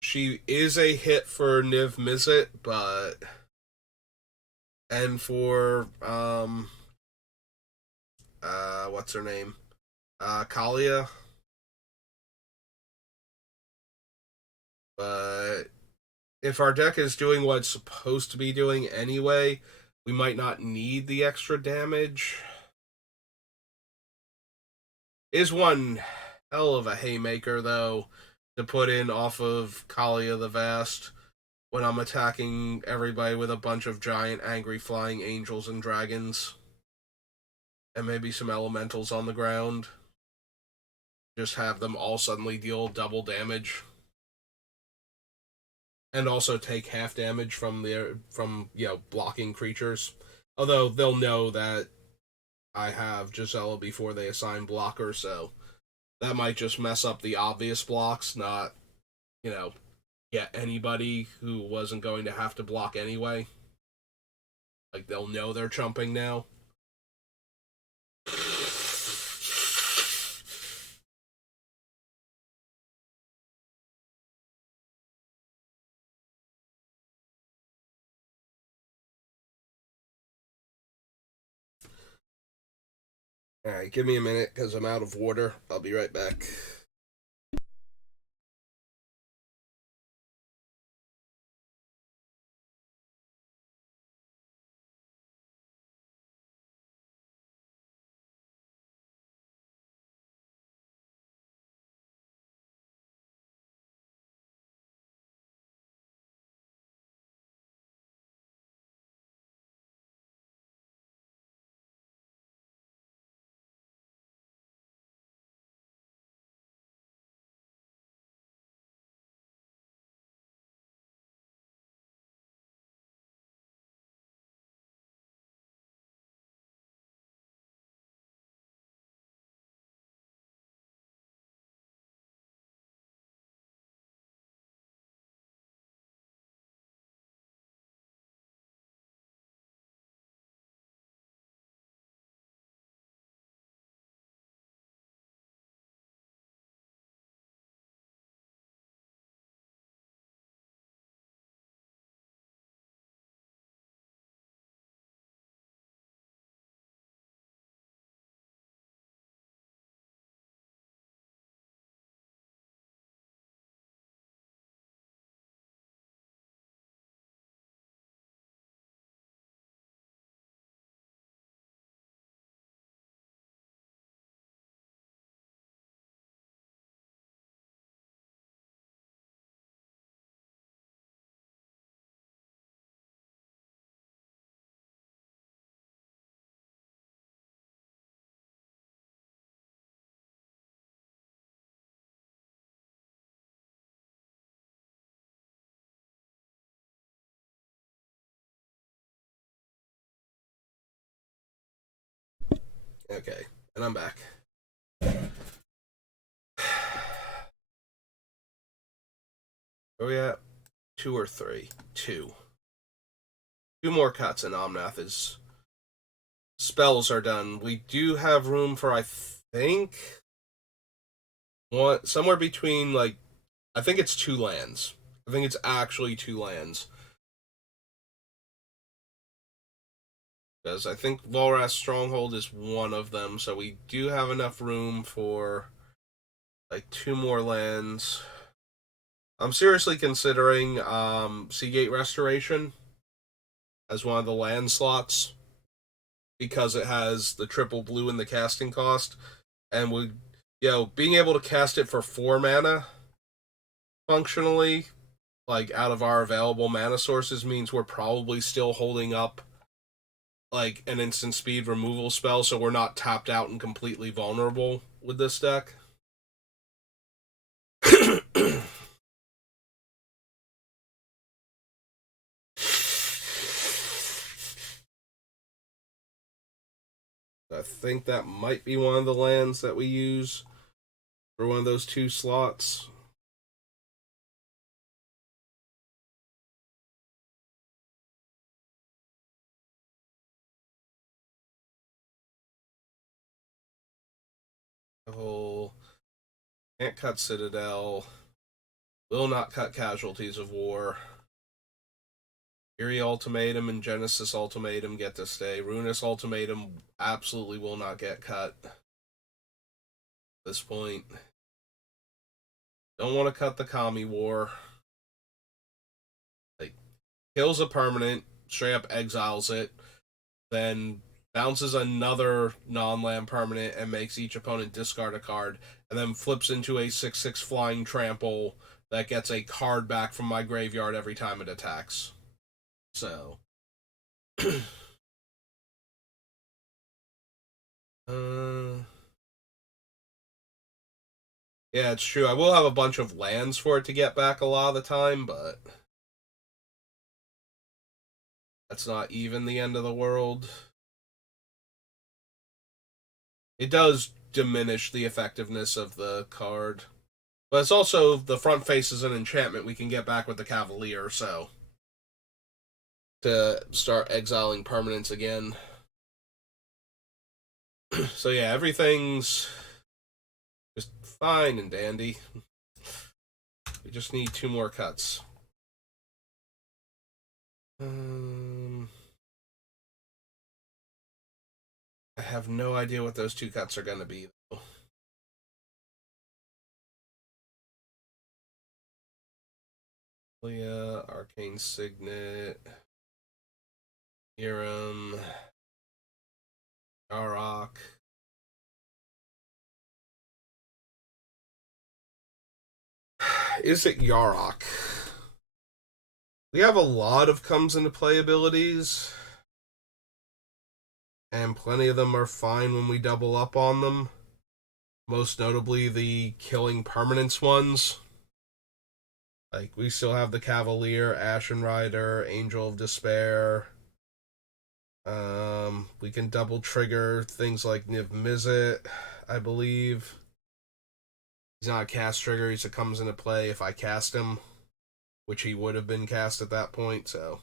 She is a hit for Niv Mizzet, but and for what's her name? Kalia. But if our deck is doing what it's supposed to be doing anyway, we might not need the extra damage. Is one hell of a haymaker, though, to put in off of Kalia the Vast when I'm attacking everybody with a bunch of giant angry flying angels and dragons. And maybe some elementals on the ground. Just have them all suddenly deal double damage. And also take half damage from blocking creatures. Although they'll know that I have Gisela before they assign blocker, so that might just mess up the obvious blocks, not, get anybody who wasn't going to have to block anyway. Like, they'll know they're chumping now. Alright, give me a minute because I'm out of water. I'll be right back. Okay, and I'm back. Where we at? 2 or 3? 2. 2 more cuts and Omnath's spells are done. We do have room for, I think, somewhere between, like, I think it's 2 lands. I think it's actually 2 lands. Because I think Volrath's Stronghold is one of them, so we do have enough room for, like, 2 more lands. I'm seriously considering Seagate Restoration as one of the land slots because it has the triple blue in the casting cost, and being able to cast it for 4 mana functionally, like out of our available mana sources, means we're probably still holding up like an instant speed removal spell, so we're not tapped out and completely vulnerable with this deck. I think that might be one of the lands that we use for one of those 2 slots. Can't cut Citadel. Will not cut Casualties of War. Fury Ultimatum and Genesis Ultimatum get to stay. Ruinous Ultimatum absolutely will not get cut at this point. Don't want to cut the Kami War. Like, kills a permanent, straight up exiles it, then bounces another non-land permanent and makes each opponent discard a card, and then flips into a 6/6 flying trample that gets a card back from my graveyard every time it attacks. So, yeah, it's true. I will have a bunch of lands for it to get back a lot of the time, but that's not even the end of the world. It does diminish the effectiveness of the card. But it's also, the front face is an enchantment we can get back with the Cavalier, so to start exiling permanents again. So yeah, everything's just fine and dandy. We just need 2 more cuts. I have no idea what those 2 cuts are going to be, though. Leah, Arcane Signet, Hiram, Yarok. Is it Yarok? We have a lot of comes into play abilities, and plenty of them are fine when we double up on them. Most notably the killing permanence ones. Like, we still have the Cavalier, Ashen Rider, Angel of Despair. We can double trigger things like Niv Mizzet, I believe. He's not a cast trigger, he comes into play if I cast him, which he would have been cast at that point, so.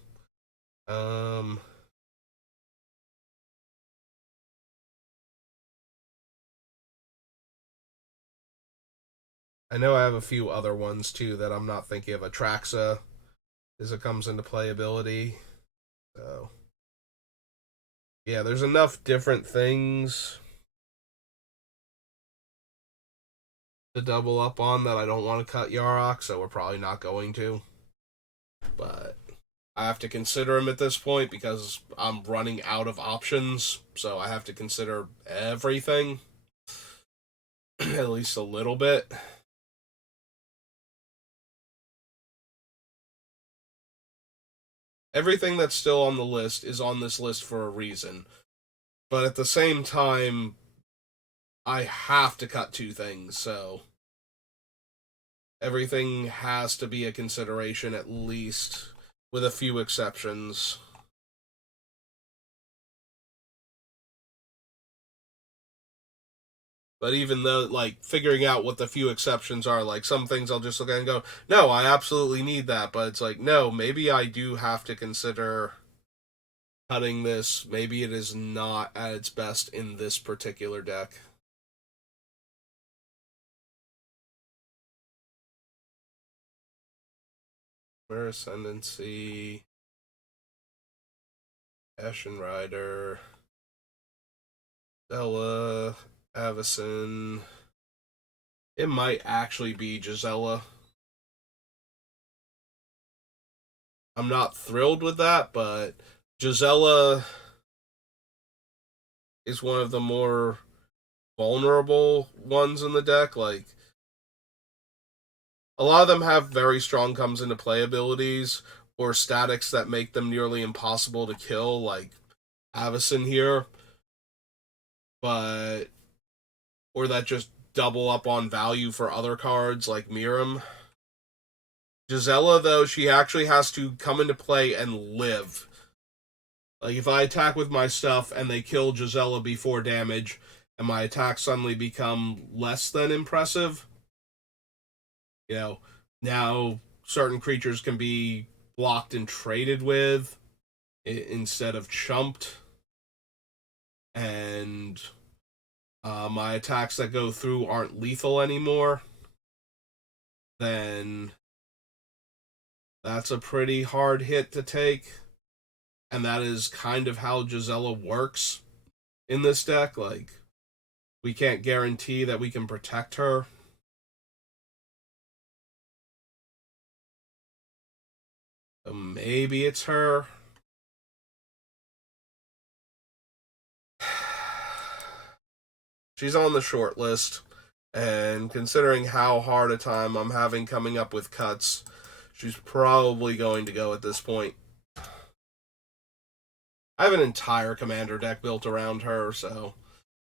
I know I have a few other ones too that I'm not thinking of. Atraxa is a comes into play ability. So yeah, there's enough different things to double up on that I don't want to cut Yarok, so we're probably not going to. But I have to consider him at this point because I'm running out of options, so I have to consider everything. At least a little bit. Everything that's still on the list is on this list for a reason. But at the same time, I have to cut 2 things, so everything has to be a consideration, at least, with a few exceptions. But even though, like, figuring out what the few exceptions are, like, some things I'll just look at and go, no, I absolutely need that. But it's like, no, maybe I do have to consider cutting this. Maybe it is not at its best in this particular deck. Where Ascendancy, Ashen Rider, Ella, Avacyn. It might actually be Gisela. I'm not thrilled with that, but Gisela is one of the more vulnerable ones in the deck. Like, a lot of them have very strong comes into play abilities or statics that make them nearly impossible to kill, like Avacyn here, but or that just double up on value for other cards like Miram. Gisela, though, she actually has to come into play and live. Like, if I attack with my stuff and they kill Gisela before damage, and my attacks suddenly become less than impressive, you know, now certain creatures can be blocked and traded with instead of chumped. And my attacks that go through aren't lethal anymore, then that's a pretty hard hit to take. And that is kind of how Gisela works in this deck. Like, we can't guarantee that we can protect her. So maybe it's her. She's on the short list, and considering how hard a time I'm having coming up with cuts, she's probably going to go at this point. I have an entire commander deck built around her, so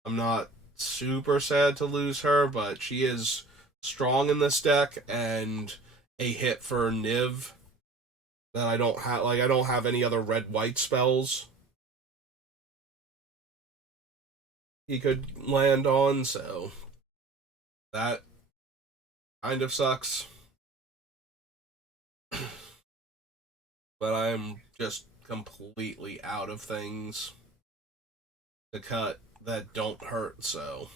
I'm not super sad to lose her, but she is strong in this deck and a hit for Niv that I don't have. Like, I don't have any other red white spells he could land on, so that kind of sucks. But I'm just completely out of things to cut that don't hurt, so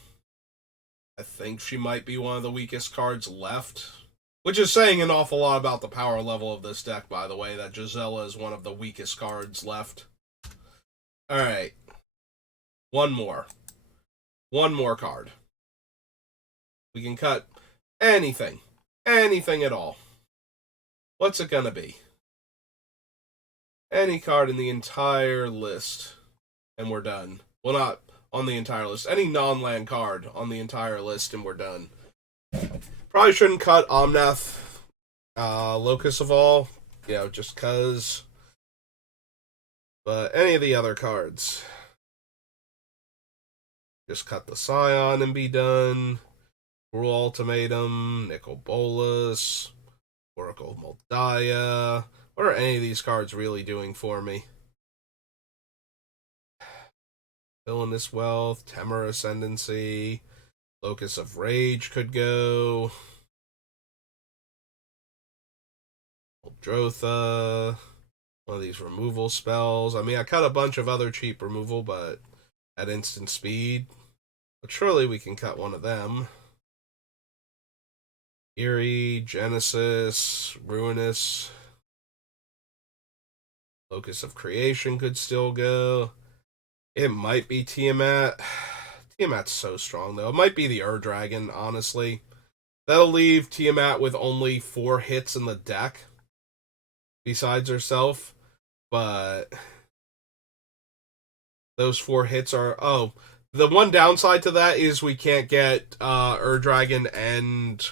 I think she might be one of the weakest cards left. Which is saying an awful lot about the power level of this deck, by the way, that Gisela is one of the weakest cards left. Alright. One more. One more card. We can cut anything. Anything at all. What's it gonna be? Any card in the entire list. And we're done. Well, not on the entire list. Any non-land card on the entire list, and we're done. Probably shouldn't cut Omnath Locus of all, just cause. But any of the other cards. Just cut the Scion and be done. Cruel Ultimatum, Nicol Bolas, Oracle of Moldiah. What are any of these cards really doing for me? Villainous Wealth, Temur Ascendancy, Locus of Rage could go. Drotha, one of these removal spells. I mean, I cut a bunch of other cheap removal, but at instant speed. But surely we can cut one of them. Eerie, Genesis, Ruinous. Locus of Creation could still go. It might be Tiamat. Tiamat's so strong, though. It might be the Dragon, honestly. That'll leave Tiamat with only 4 hits in the deck besides herself. But those 4 hits are... Oh, the one downside to that is we can't get Dragon and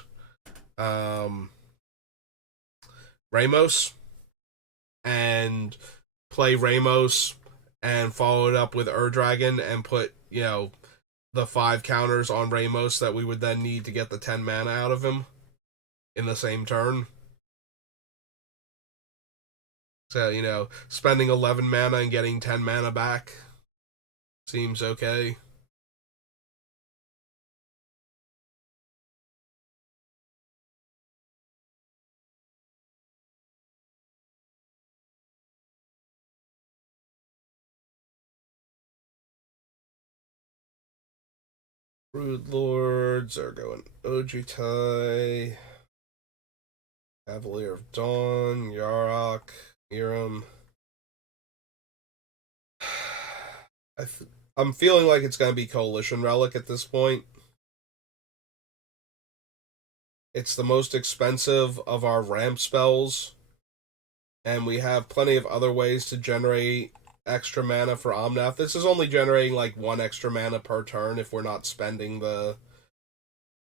Ramos. And play Ramos and follow it up with Dragon and put, the 5 counters on Ramos that we would then need to get the 10 mana out of him in the same turn. So, spending 11 mana and getting 10 mana back seems okay. Brood Lords are going Ojutai, Cavalier of Dawn, Yarok, Miram. I'm feeling like it's going to be Coalition Relic at this point. It's the most expensive of our ramp spells, and we have plenty of other ways to generate extra mana for Omnath. This is only generating like one extra mana per turn if we're not spending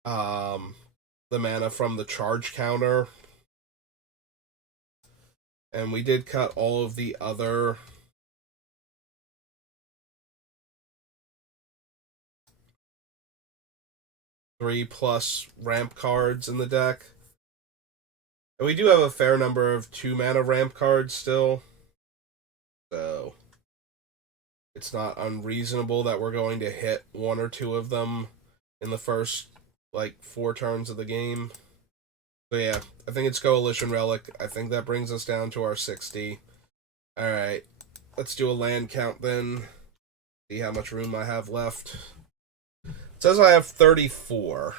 um the mana from the charge counter. And we did cut all of the other +3 ramp cards in the deck. And we do have a fair number of 2 mana ramp cards still. So it's not unreasonable that we're going to hit 1 or 2 of them in the first, like, 4 turns of the game. So yeah, I think it's Coalition Relic. I think that brings us down to our 60. Alright, let's do a land count then. See how much room I have left. It says I have 34.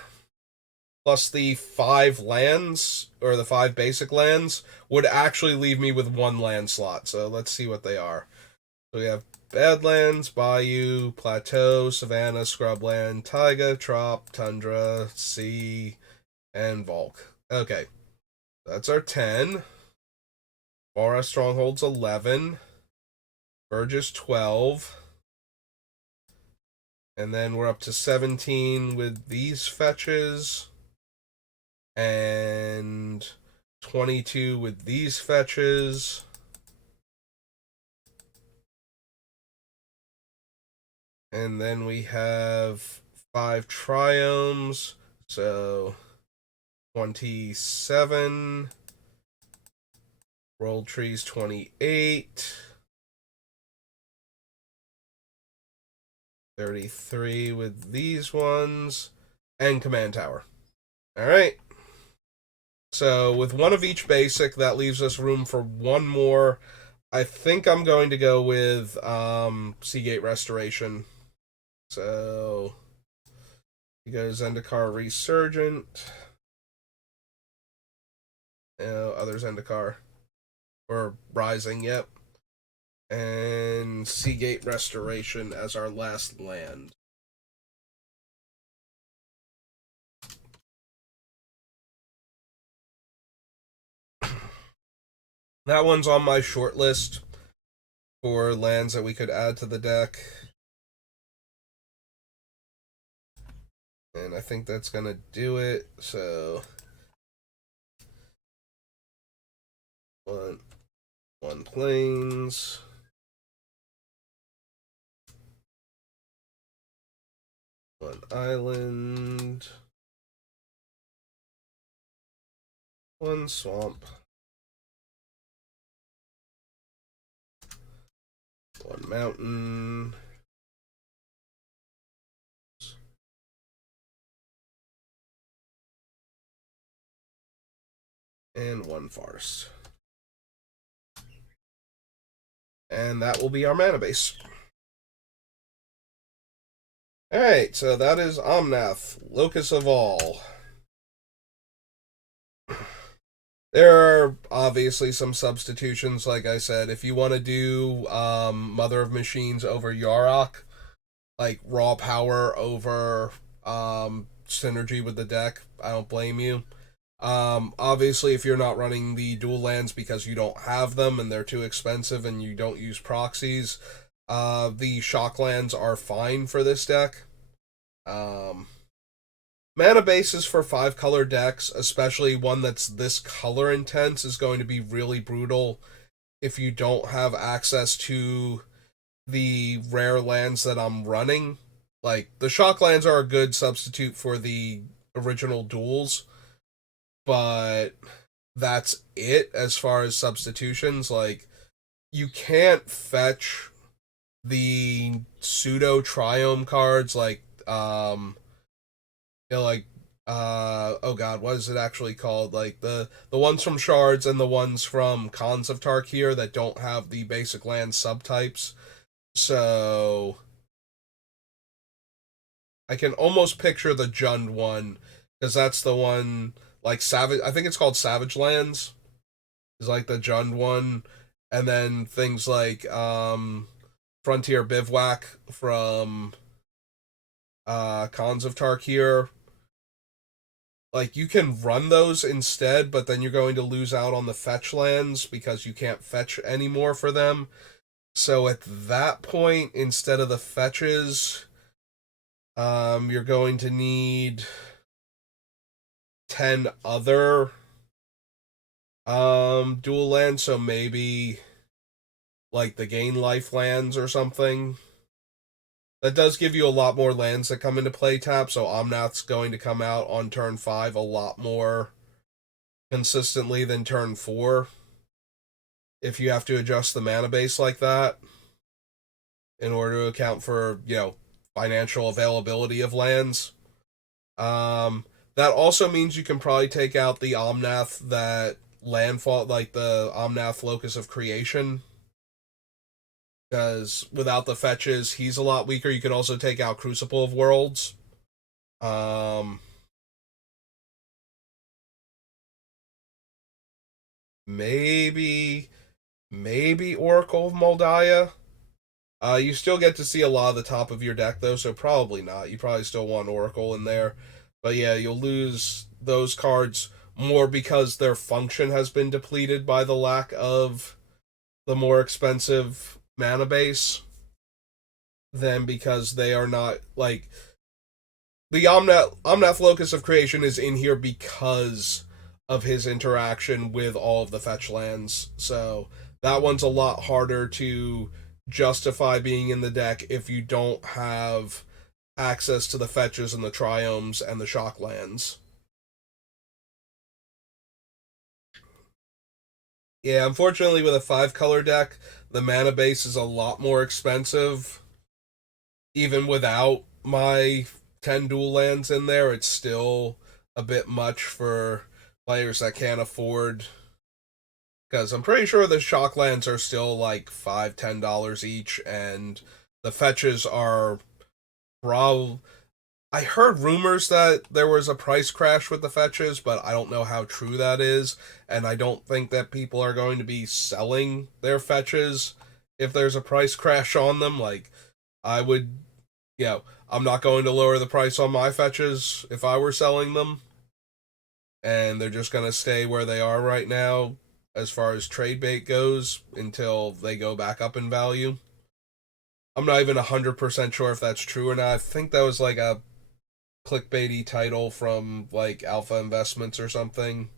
Plus the 5 lands, or the 5 basic lands, would actually leave me with 1 land slot. So let's see what they are. So we have Badlands, Bayou, Plateau, Savannah, Scrubland, Taiga, Trop, Tundra, Sea, and Volk. Okay, that's our 10. Forest Strongholds 11. Burgess 12. And then we're up to 17 with these fetches. And 22 with these fetches. And then we have 5 triomes, so 27. Roll trees 28. 33 with these ones. And command tower. Alright. So with 1 of each basic, that leaves us room for 1 more. I think I'm going to go with Seagate Restoration. So you go Zendikar Resurgent. Other Zendikar. Or Rising, yep. And Seagate Restoration as our last land. That one's on my short list for lands that we could add to the deck. And I think that's going to do it. So one plains. One island. One swamp. One mountain. And one forest. And that will be our mana base. Alright, so that is Omnath, Locus of All. There are obviously some substitutions, like I said. If you want to do Mother of Machines over Yarok, like raw power over synergy with the deck, I don't blame you. Obviously, if you're not running the dual lands because you don't have them and they're too expensive and you don't use proxies, the shock lands are fine for this deck. Mana bases for 5-color decks, especially one that's this color intense, is going to be really brutal if you don't have access to the rare lands that I'm running. Like, the shock lands are a good substitute for the original duels, but that's it as far as substitutions. Like, you can't fetch the pseudo triome cards like oh god, what is it actually called? Like the ones from Shards and the ones from Khans of Tarkir that don't have the basic land subtypes. So I can almost picture the Jund one because that's the one like Savage. I think it's called Savage Lands. Is like the Jund one, and then things like Frontier Bivouac from Cons of Tarkir. Like you can run those instead, but then you're going to lose out on the fetch lands because you can't fetch anymore for them. So at that point, instead of the fetches, you're going to need 10 other dual lands, so maybe like the gain life lands or something. That does give you a lot more lands that come into play tap, so Omnath's going to come out on turn 5 a lot more consistently than turn 4 if you have to adjust the mana base like that in order to account for, financial availability of lands. That also means you can probably take out the Omnath that landfall, like the Omnath Locus of Creation, because without the fetches, he's a lot weaker. You could also take out Crucible of Worlds. Um, maybe, maybe Oracle of Moldiah. You still get to see a lot of the top of your deck though, so probably not. You probably still want Oracle in there, but yeah, you'll lose those cards more because their function has been depleted by the lack of the more expensive mana base than because they are not like the Omnath Locus of Creation is in here because of his interaction with all of the fetch lands. So that one's a lot harder to justify being in the deck if you don't have access to the fetches and the triomes and the shock lands. Yeah, unfortunately, with a 5 color deck, the mana base is a lot more expensive. Even without my 10 dual lands in there, it's still a bit much for players that can't afford. Because I'm pretty sure the shock lands are still like $5-10 each, and the fetches are probably. I heard rumors that there was a price crash with the fetches, but I don't know how true that is, and I don't think that people are going to be selling their fetches if there's a price crash on them. Like, I would, I'm not going to lower the price on my fetches if I were selling them, and they're just going to stay where they are right now as far as trade bait goes until they go back up in value. I'm not even 100% sure if that's true or not. I think that was like a clickbaity title from like Alpha Investments or something,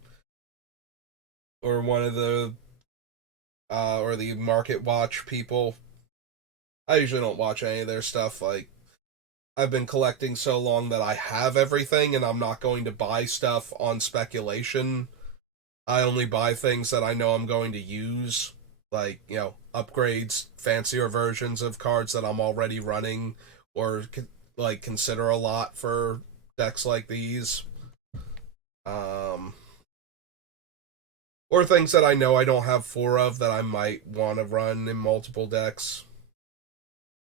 or one of the or the Market Watch people. I usually don't watch any of their stuff. Like, I've been collecting so long that I have everything, and I'm not going to buy stuff on speculation. I only buy things that I know I'm going to use, like, upgrades, fancier versions of cards that I'm already running, or like consider a lot for decks like these. Um, or things that I know I don't have 4 of that I might want to run in multiple decks.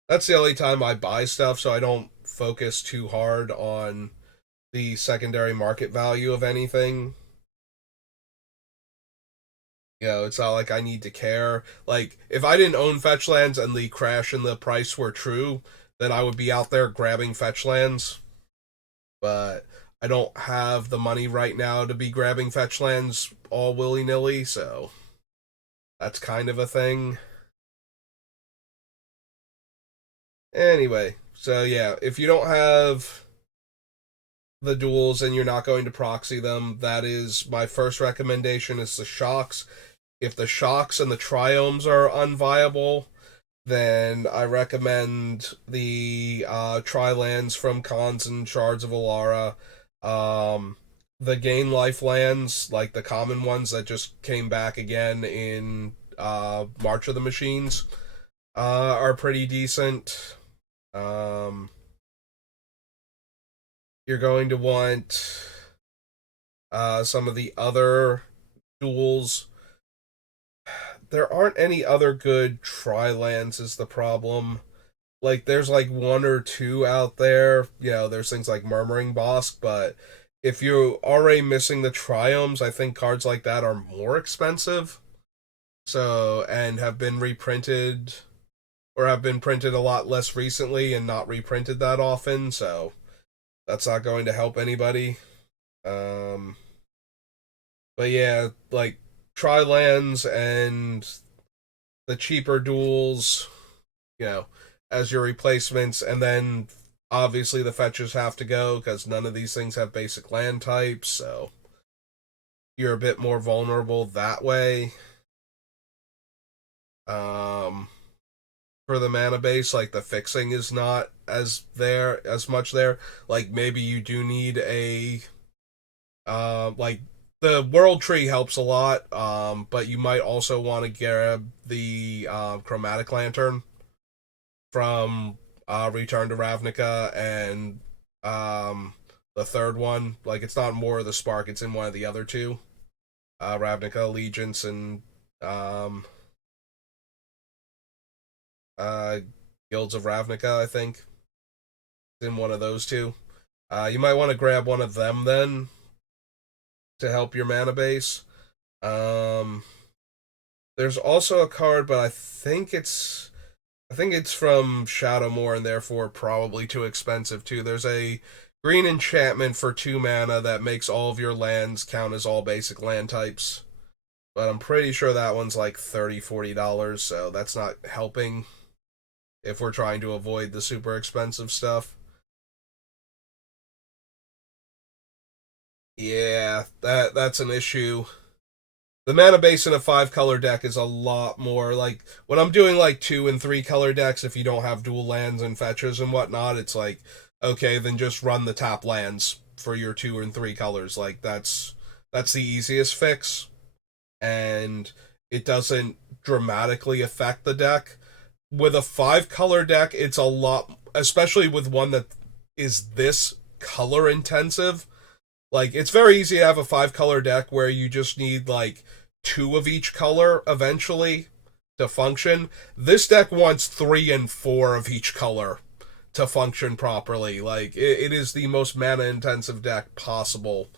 That's the only time I buy stuff, so I don't focus too hard on the secondary market value of anything. It's not like I need to care. Like, if I didn't own fetch lands and the crash and the price were true, then I would be out there grabbing fetch lands. But I don't have the money right now to be grabbing fetch lands all willy nilly, so that's kind of a thing. Anyway, so yeah, if you don't have the duels and you're not going to proxy them, that is my first recommendation is the shocks. If the shocks and the triomes are unviable, then I recommend the tri-lands from Khans and Shards of Alara. The gain life lands, like the common ones that just came back again in March of the Machines, are pretty decent. You're going to want some of the other duels. There aren't any other good tri lands, is the problem. like there's like one or two out there. You know, there's things like Murmuring Bosk, but if you're already missing the triomes, I think cards like that are more expensive. So, and have been reprinted or have been printed a lot less recently and not reprinted that often, so that's not going to help anybody. Um but yeah, like tri-lands and the cheaper duels, you know, as your replacements, and then obviously the fetches have to go because none of these things have basic land types, so you're a bit more vulnerable that way. Um, for the mana base, like the fixing is not as much there. Like maybe you do need a like the world tree helps a lot, but you might also want to grab the chromatic lantern from Return to Ravnica, and the third one, like it's not More of the Spark, it's in one of the other two, Ravnica Allegiance and um, uh, Guilds of Ravnica, I think. It's in one of those two. You might want to grab one of them then to help your mana base. Um, there's also a card, but I think it's from Shadowmoor and therefore probably too expensive too. There's a green enchantment for 2 mana that makes all of your lands count as all basic land types. But I'm pretty sure that one's like $30-$40, so that's not helping if we're trying to avoid the super expensive stuff. Yeah, that's an issue. The mana base in a 5 color deck is a lot more like when I'm doing like 2 and 3 color decks. If you don't have dual lands and fetches and whatnot, it's like okay, then just run the top lands for your 2 and 3 colors. Like that's the easiest fix, and it doesn't dramatically affect the deck. With a 5 color deck, it's a lot, especially with one that is this color intensive. Like it's very easy to have a 5 color deck where you just need like two of each color eventually to function. This deck wants 3 and 4 of each color to function properly. Like it is the most mana intensive deck possible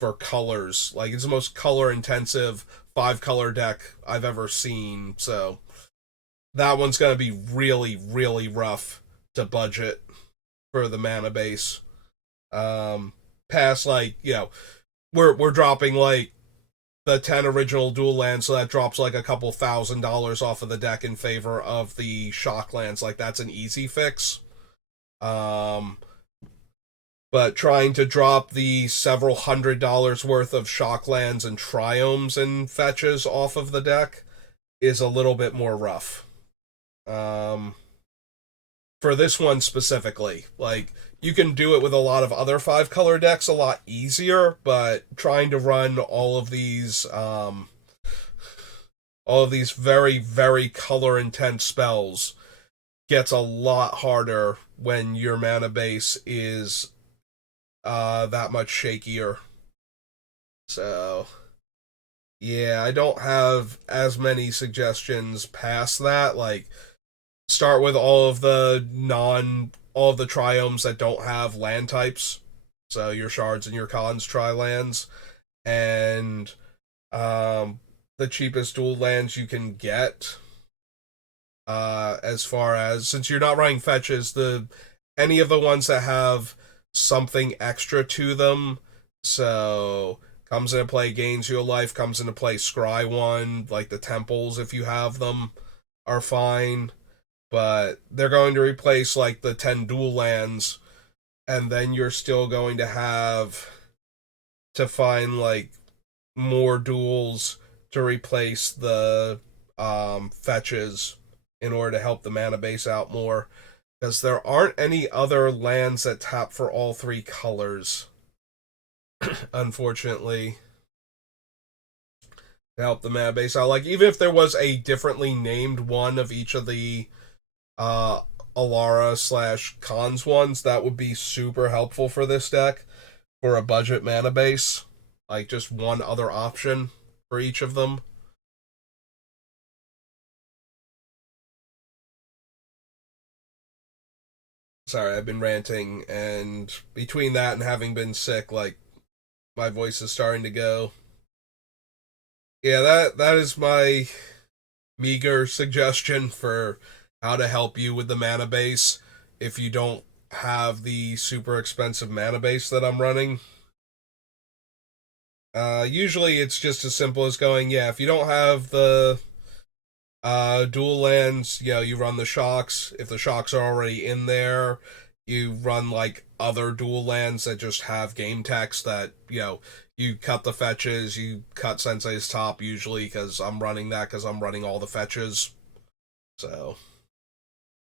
for colors. Like it's the most color intensive 5 color deck I've ever seen. So that one's gonna be really, really rough to budget for the mana base. Um Past like, we're dropping like the 10 original dual lands, so that drops like a couple $1,000 off of the deck in favor of the shock lands. Like that's an easy fix. Um, but trying to drop the several $100 worth of shock lands and triomes and fetches off of the deck is a little bit more rough. Um, for this one specifically, like you can do it with a lot of other 5 color decks a lot easier, but trying to run all of these very, very color intense spells gets a lot harder when your mana base is that much shakier. So yeah, I don't have as many suggestions past that. Like start with all of the triomes that don't have land types. So your shards and your cons tri lands, and um the cheapest dual lands you can get. As far as, since you're not running fetches, the any of the ones that have something extra to them, so comes into play, gains you a life, comes into play scry one, like the temples if you have them, are fine. But they're going to replace like the 10 dual lands, and then you're still going to have to find like more duels to replace the fetches in order to help the mana base out more, because there aren't any other lands that tap for all 3 colors, unfortunately, to help the mana base out. Like even if there was a differently named one of each of the uh Alara slash cons ones, that would be super helpful for this deck for a budget mana base. Like just one other option for each of them. Sorry, I've been ranting, and between that and having been sick, like, my voice is starting to go. Yeah, that is my meager suggestion for how to help you with the mana base if you don't have the super expensive mana base that I'm running. Usually it's just as simple as going, yeah, if you don't have the dual lands, you run the shocks. If the shocks are already in there, you run like other dual lands that just have game text that, you cut the fetches, you cut Sensei's top usually because I'm running that because I'm running all the fetches. So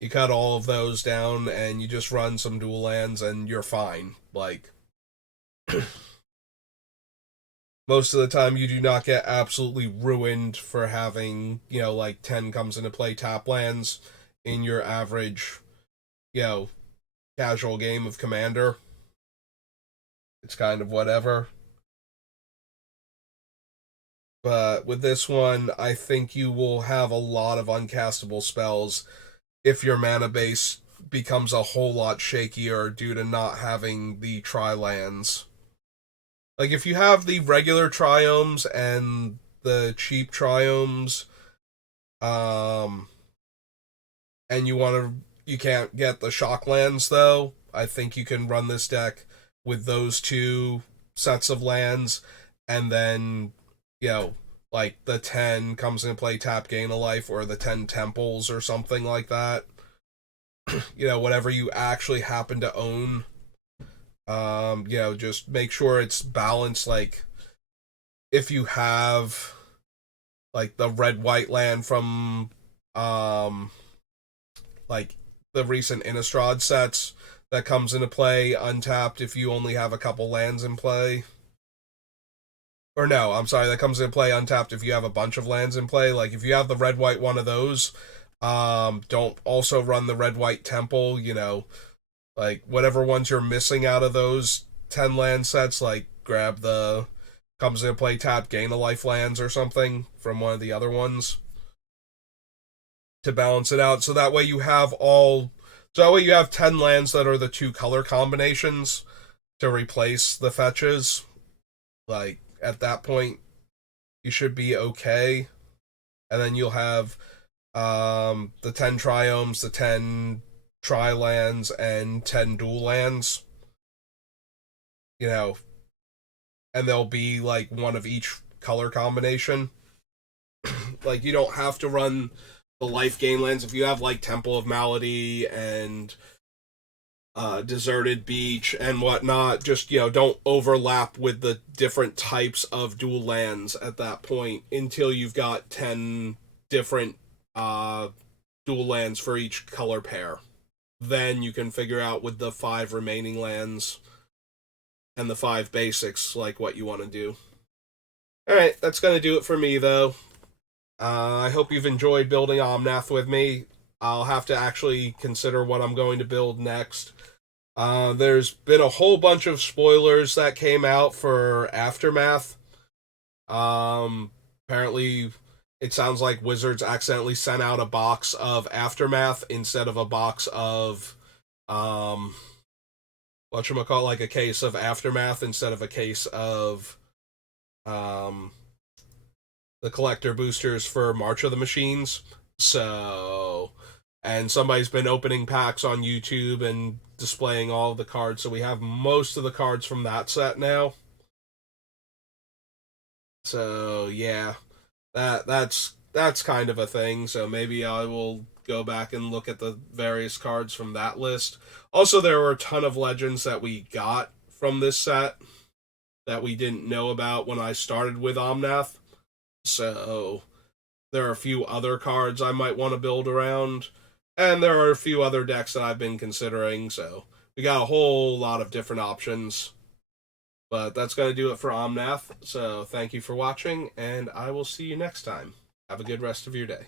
you cut all of those down and you just run some dual lands and you're fine. Like, most of the time you do not get absolutely ruined for having, like 10 comes into play tap lands in your average, you know, casual game of Commander. It's kind of whatever. But with this one, I think you will have a lot of uncastable spells if your mana base becomes a whole lot shakier due to not having the tri lands. Like, if you have the regular triomes and the cheap triomes, um, and you can't get the shock lands though, I think you can run this deck with those two sets of lands, and then, like the 10 comes into play, tap, gain a life, or the 10 temples or something like that. Whatever you actually happen to own. Just make sure it's balanced. Like, if you have like the red white land from like the recent Innistrad sets that comes into play untapped if you only have a couple lands in play. Or no, I'm sorry, that comes into play untapped if you have a bunch of lands in play. Like, if you have the red white one of those, don't also run the red white temple, like whatever ones you're missing out of those 10 land sets, like grab the comes into play tap, gain a life lands or something from one of the other ones to balance it out. So that way you have 10 lands that are the two color combinations to replace the fetches. Like, at that point, you should be okay. And then you'll have the 10 triomes, the 10 tri lands, and 10 dual lands. And they'll be like one of each color combination. Like, you don't have to run the life gain lands. If you have like Temple of Malady and Deserted Beach and whatnot, just don't overlap with the different types of dual lands at that point until you've got 10 different dual lands for each color pair. Then you can figure out with the 5 remaining lands and the 5 basics like what you want to do. Alright, that's going to do it for me though. I hope you've enjoyed building Omnath with me. I'll have to actually consider what I'm going to build next. There's been a whole bunch of spoilers that came out for Aftermath. Apparently, it sounds like Wizards accidentally sent out a box of Aftermath instead of a box of, whatchamacallit, like a case of Aftermath instead of a case of, the collector boosters for March of the Machines. So, and somebody's been opening packs on YouTube and displaying all the cards, so we have most of the cards from that set now. So yeah, that's kind of a thing. So maybe I will go back and look at the various cards from that list. Also, there were a ton of legends that we got from this set that we didn't know about when I started with Omnath. So there are a few other cards I might want to build around, and there are a few other decks that I've been considering, so we got a whole lot of different options. But that's going to do it for Omnath, so thank you for watching, and I will see you next time. Have a good rest of your day.